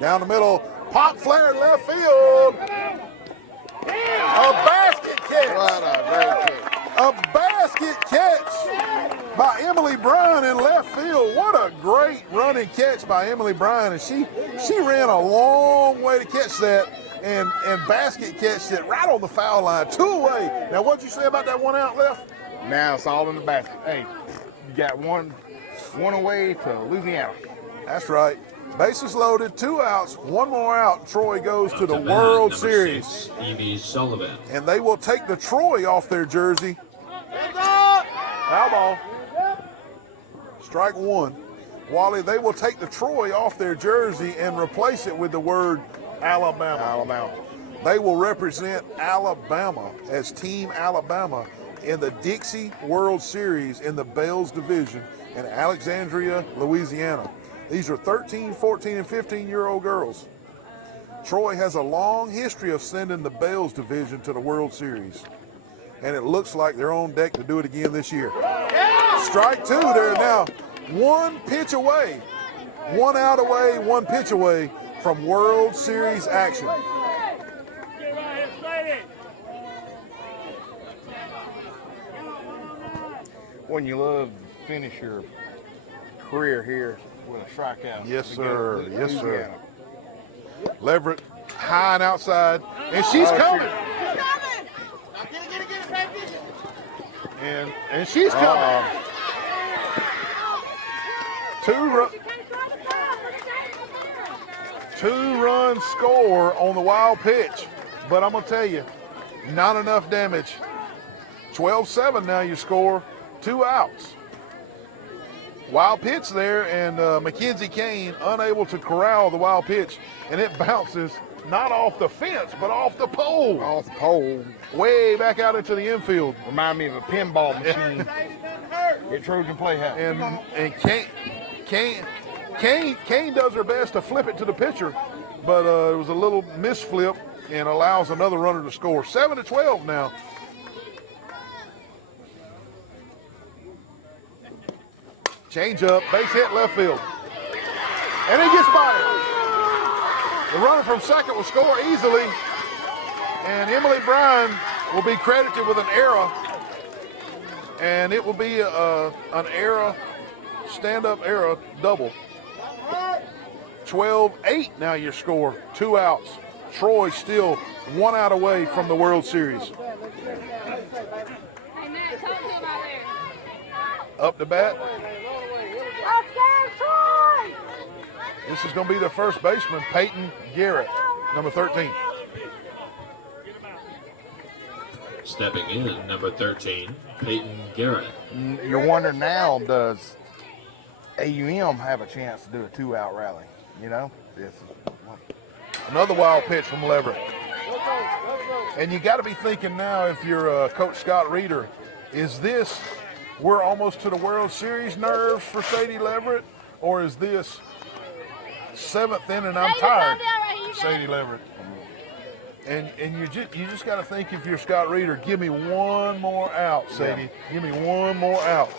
Down the middle, pop flare left field. A basket catch. What a great catch. A basket catch by Emily Bryan in left field. What a great running catch by Emily Bryan. And she ran a long way to catch that and basket catched it right on the foul line. 2 away. Now what'd you say about that 1 out left? Now it's all in the basket. Hey, you got one away to Louisiana. That's right. Bases loaded, 2 outs, 1 more out. Troy goes to the Up to bat, World number Series. 6, Evie Sullivan. And they will take the Troy off their jersey. Foul ball. Strike 1. Wally, they will take the Troy off their jersey and replace it with the word Alabama. Alabama. They will represent Alabama as Team Alabama in the Dixie World Series in the Bells Division in Alexandria, Louisiana. These are 13, 14, and 15-year-old girls. Troy has a long history of sending the Bells Division to the World Series. And it looks like they're on deck to do it again this year. Strike 2, they're now 1 pitch away. 1 out away, 1 pitch away from World Series action. When you love to finish your career here with a strikeout. Yes, to sir. go to Yes, sir. Louisiana. Leverett high and outside, and she's coming. And she's coming. 2-run score on the wild pitch, but I'm gonna tell you, not enough damage. 12-7 now your score, 2 outs. Wild pitch there, and Mackenzie Kane unable to corral the wild pitch, and it bounces not off the fence, but off the pole. Off the pole. Way back out into the infield. Remind me of a pinball machine at Trojan Playhouse. And Kane does her best to flip it to the pitcher, but it was a little misflip and allows another runner to score. 7-12 now. Change up, base hit left field. And he gets spotted. The runner from second will score easily. And Emily Bryan will be credited with an error. And it will be an error, stand-up error double. 12-8 now your score. 2 outs. Troy still 1 out away from the World Series. Hey, Matt, talk to him out there. Up to bat. Let's go, Troy! This is going to be the first baseman, Peyton Garrett, number 13. Stepping in, number 13, Peyton Garrett. You're wondering now, does AUM have a chance to do a 2-out rally? You know, this is Another wild pitch from Leverett. And you got to be thinking now, if you're Coach Scott Reeder, is this, we're almost to the World Series nerves for Sadie Leverett, or is this 7th inning, I'm tired, Sadie Leverett? And you just got to think, if you're Scott Reeder, give me one more out, Sadie. Give me one more out.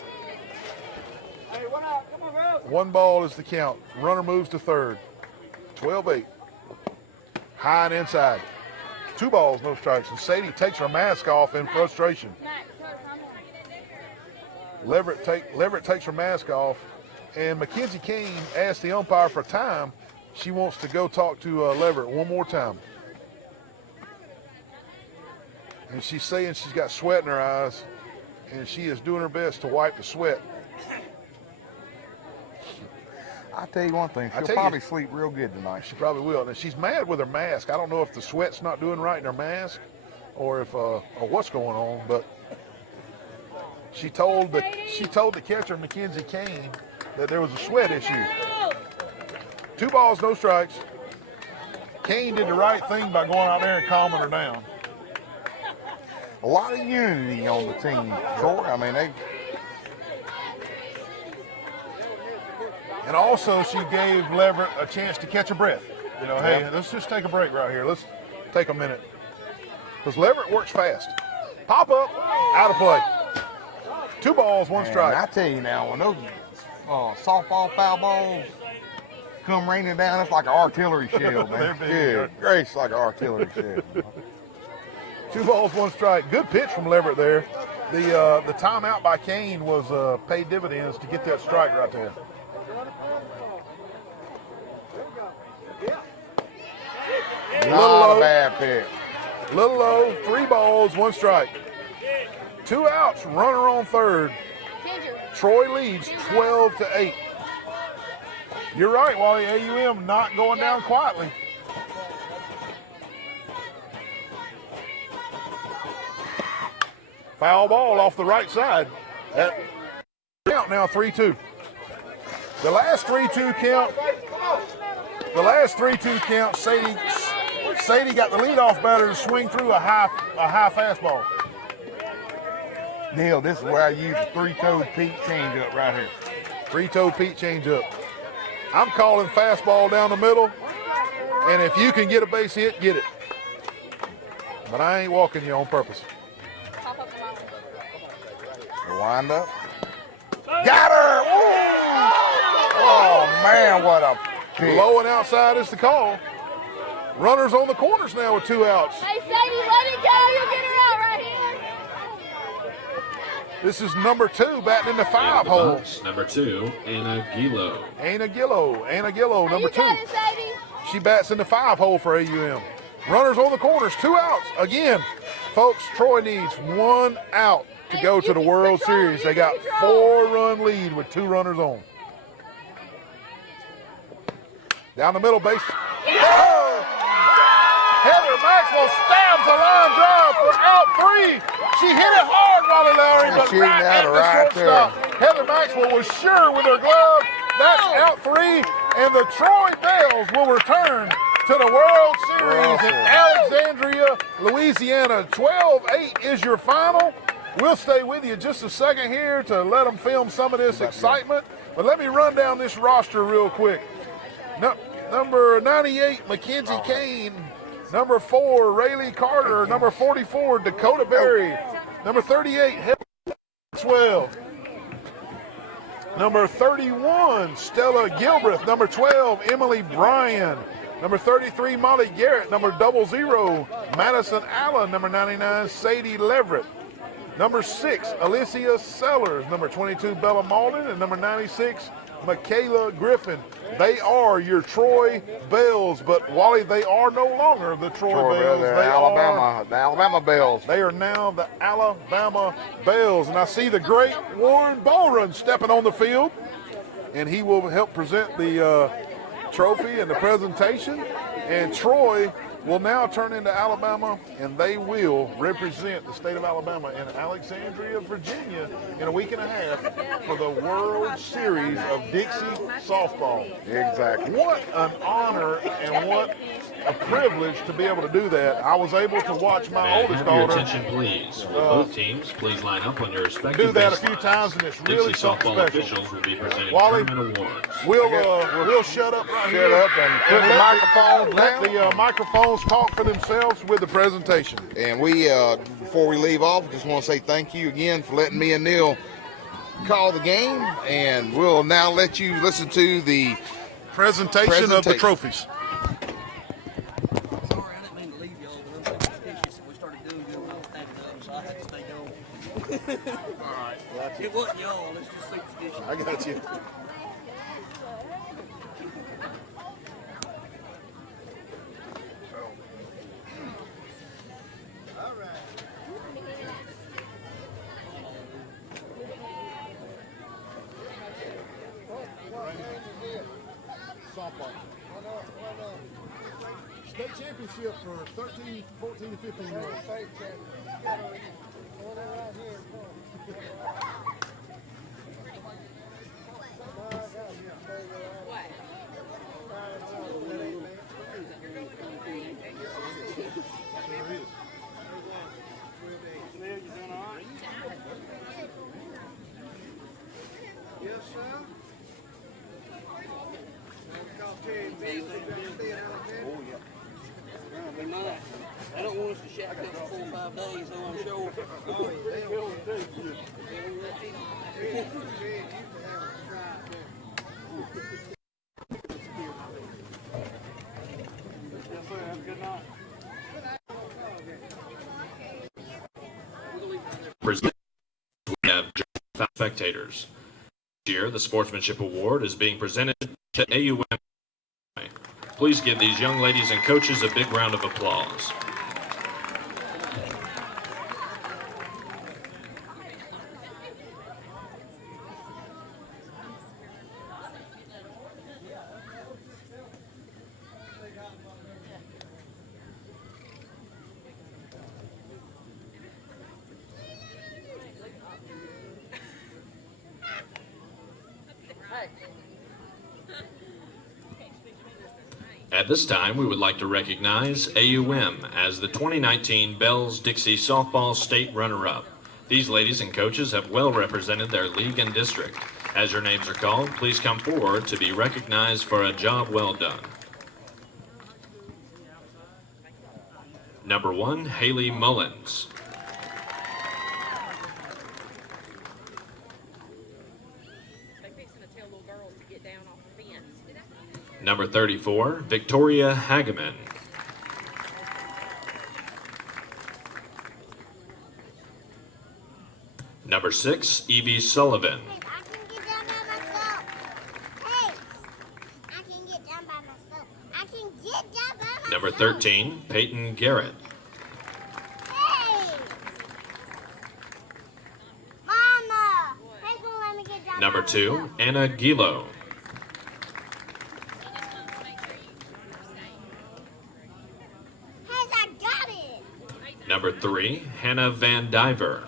Hey, what up? Come on, girls. 1 ball is the count. Runner moves to third. 12-8. High and inside. 2 balls, no strikes. And Sadie takes her mask off in frustration. Leverett takes her mask off, and Mackenzie Kane asked the umpire for time. She wants to go talk to Leverett one more time. And she's saying she's got sweat in her eyes, and she is doing her best to wipe the sweat. I'll tell you one thing, she'll probably sleep real good tonight. She probably will. And she's mad with her mask. I don't know if the sweat's not doing right in her mask, or if or what's going on, but she told the catcher, Mackenzie Kane, that there was a sweat issue. 2 balls, no strikes. Kane did the right thing by going out there and calming her down. A lot of unity on the team, Troy. I mean, they. And also, she gave Leverett a chance to catch a breath. You know, hey, let's just take a break right here. Let's take a minute. Because Leverett works fast. Pop up, out of play. 2 balls, 1 strike. I tell you now, when those softball foul balls come raining down, it's like an artillery shell, man. Good grace, like an artillery shell. 2 balls, 1 strike. Good pitch from Leverett there. The timeout by Kane was paid dividends to get that strike right there. Not a bad pitch. Little low, 3 balls, 1 strike. 2 outs, runner on third. Troy leads 12-8. You're right, Wally. AUM not going down quietly. Foul ball off the right side. Count now 3-2. The last 3-2 count. Sadie got the leadoff batter to swing through a high fastball. Neil, this is where I use the 3-toed Pete changeup right here. 3-toed Pete changeup. I'm calling fastball down the middle, and if you can get a base hit, get it. But I ain't walking you on purpose. The wind up. Got her! Ooh. Oh, man, what a pitch. Low and outside is the call. Runners on the corners now with 2 outs. Hey, Sadie, let it go. You'll get her out right here. This is number 2 batting in the 5 hole. Number 2, Anna Gillo. Anna Gillo, number 2. It, Sadie? She bats in the 5 hole for AUM. Runners on the corners, 2 outs. Again, folks, Troy needs 1 out to go to the World Series. They got 4-run lead with 2 runners on. Down the middle base. Oh! Heather Maxwell stabs a line drive for out 3. She hit it hard, Wally Lowry, but right at the shortstop. Heather Maxwell was sure with her glove. That's out 3, and the Troy Bells will return to the World Series in Alexandria, Louisiana. 12-8 is your final. We'll stay with you just a second here to let them film some of this excitement. But let me run down this roster real quick. Number 98, Mackenzie Kane. Number 4, Rayleigh Carter. Number 44, Dakota Berry. Number 38, Heather Maxwell. Number 31, Stella Gilbreth. Number 12, Emily Bryan. Number 33, Molly Garrett. Number 00, Madison Allen. Number 99, Sadie Leverett. Number 6, Alicia Sellers. Number 22, Bella Malden. And number 96, Michaela Griffin. They are your Troy Bells, but Wally, they are no longer the Troy Bells. They're They the Alabama Bells. They are now the Alabama Bells. And I see the great Warren Ballrun stepping on the field, and he will help present the trophy and the presentation. And Troy will now turn into Alabama, and they will represent the state of Alabama in Alexandria, Virginia in a week and a half for the World Series of Dixie softball. Exactly. What an honor and what a privilege to be able to do that. I was able to watch my May I oldest have your daughter attention, please? Will both teams please line up on your respective do that a baselines. few times, and it's really Dixie something softball special. officials will be presenting Wally, tournament awards. we'll shut up right here. Shut up and put the microphones let down. the microphones talk for themselves with the presentation. And we, before we leave off, just want to say thank you again for letting me and Neil call the game. And we'll now let you listen to the Presentation of the trophies. Sorry, I didn't mean to leave y'all, but I'm so suspicious that we started doing good when I was standing up, so I had to stay going. All right. It wasn't y'all, it's just superstition. I got you. Softball. State championship for 13, 14, and 15 year olds. I don't want us to shack up for 4 or 5 days, so I'm sure. Present, we have spectators. This year, the Sportsmanship Award is being presented to AUM. Please give these young ladies and coaches a big round of applause. At this time, we would like to recognize AUM as the 2019 Bells Dixie Softball State Runner-Up. These ladies and coaches have well represented their league and district. As your names are called, please come forward to be recognized for a job well done. Number 1, Haley Mullins. Number 34, Victoria Hageman. Number 6, Evie Sullivan. I can get down by myself. Hey, I can get down by myself. I can get down by myself. Number 13, Peyton Garrett. Hey! Mama! Hey, gonna let me get down Number by 2, myself. Anna Gilo. Hey, I got it! Number 3, Hannah Van Diver.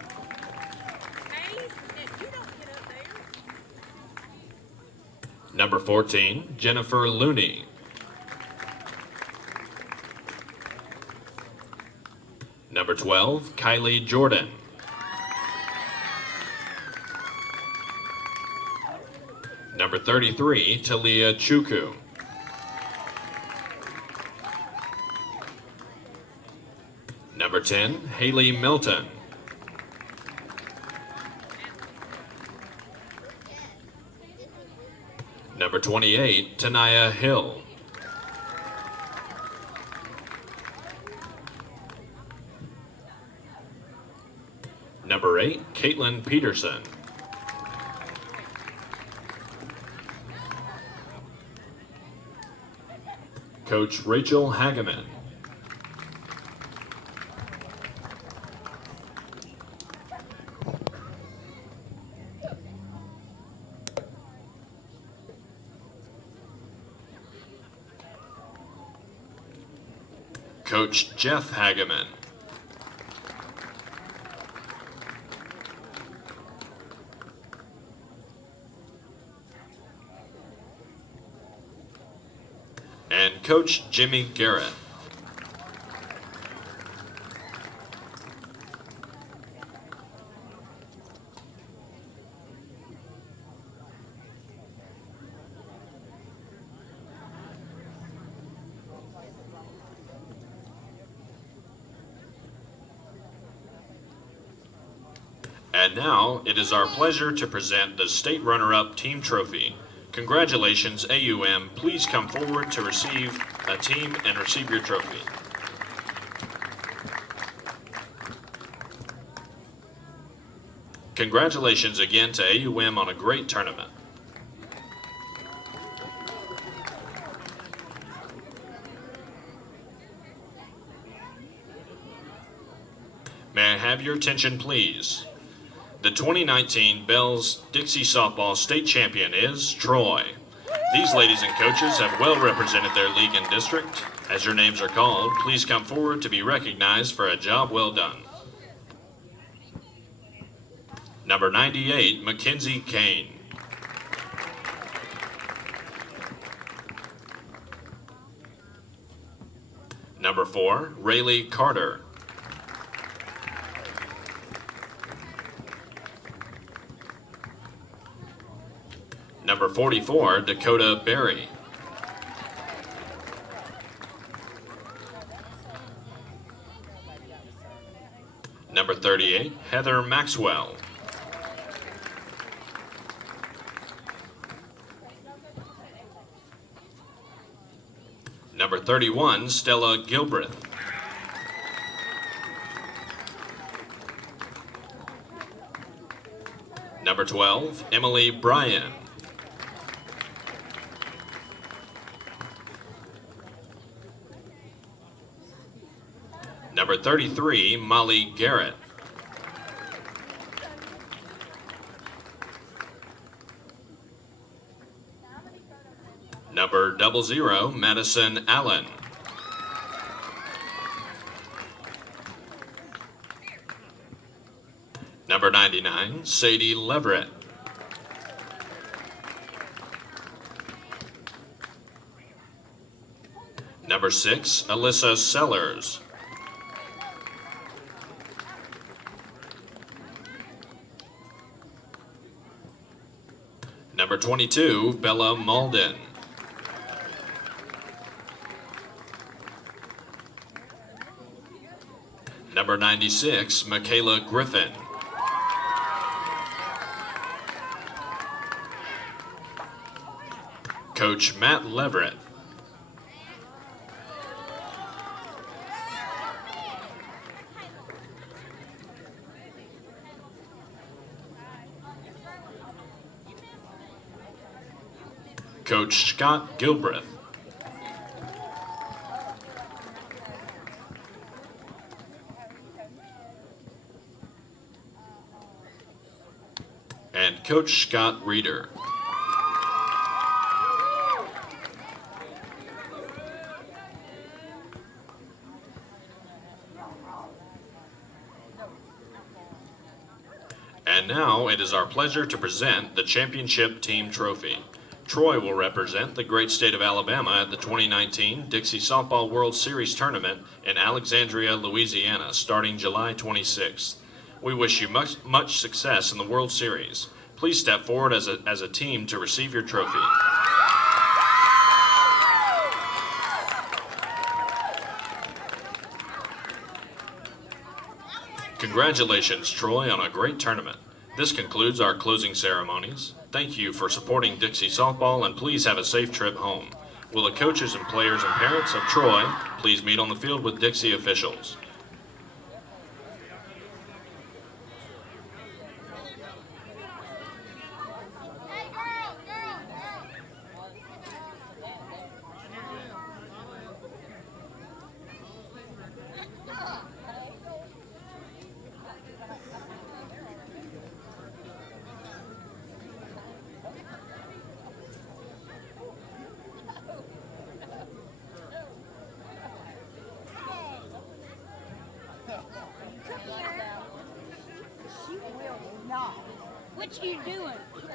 Number 14, Jennifer Looney. Number 12, Kylie Jordan. Number 33, Talia Chuku. Number 10, Haley Milton. Number 28, Tanaya Hill. Number 8, Caitlin Peterson. Coach Rachel Hageman. Coach Jeff Hageman. And Coach Jimmy Garrett. And now, it is our pleasure to present the State Runner-Up Team Trophy. Congratulations, AUM. Please come forward to receive a team and receive your trophy. Congratulations again to AUM on a great tournament. May I have your attention, please? The 2019 Bells Dixie Softball State Champion is Troy. These ladies and coaches have well represented their league and district. As your names are called, please come forward to be recognized for a job well done. Number 98, Mackenzie Kane. Number 4, Rayleigh Carter. Number 44, Dakota Berry. Number 38, Heather Maxwell. Number 31, Stella Gilbreth. Number 12, Emily Bryan. Number 33, Molly Garrett. Number 00, Madison Allen. Number 99, Sadie Leverett. Number 6, Alyssa Sellers. Number 22, Bella Malden. Number 96, Michaela Griffin. Coach Matt Leverett. Coach Scott Gilbreth. And Coach Scott Reeder. And now it is our pleasure to present the Championship Team Trophy. Troy will represent the great state of Alabama at the 2019 Dixie Softball World Series Tournament in Alexandria, Louisiana, starting July 26th. We wish you much success in the World Series. Please step forward as a team to receive your trophy. Congratulations, Troy, on a great tournament. This concludes our closing ceremonies. Thank you for supporting Dixie Softball, and please have a safe trip home. Will the coaches and players and parents of Troy please meet on the field with Dixie officials? What you doing?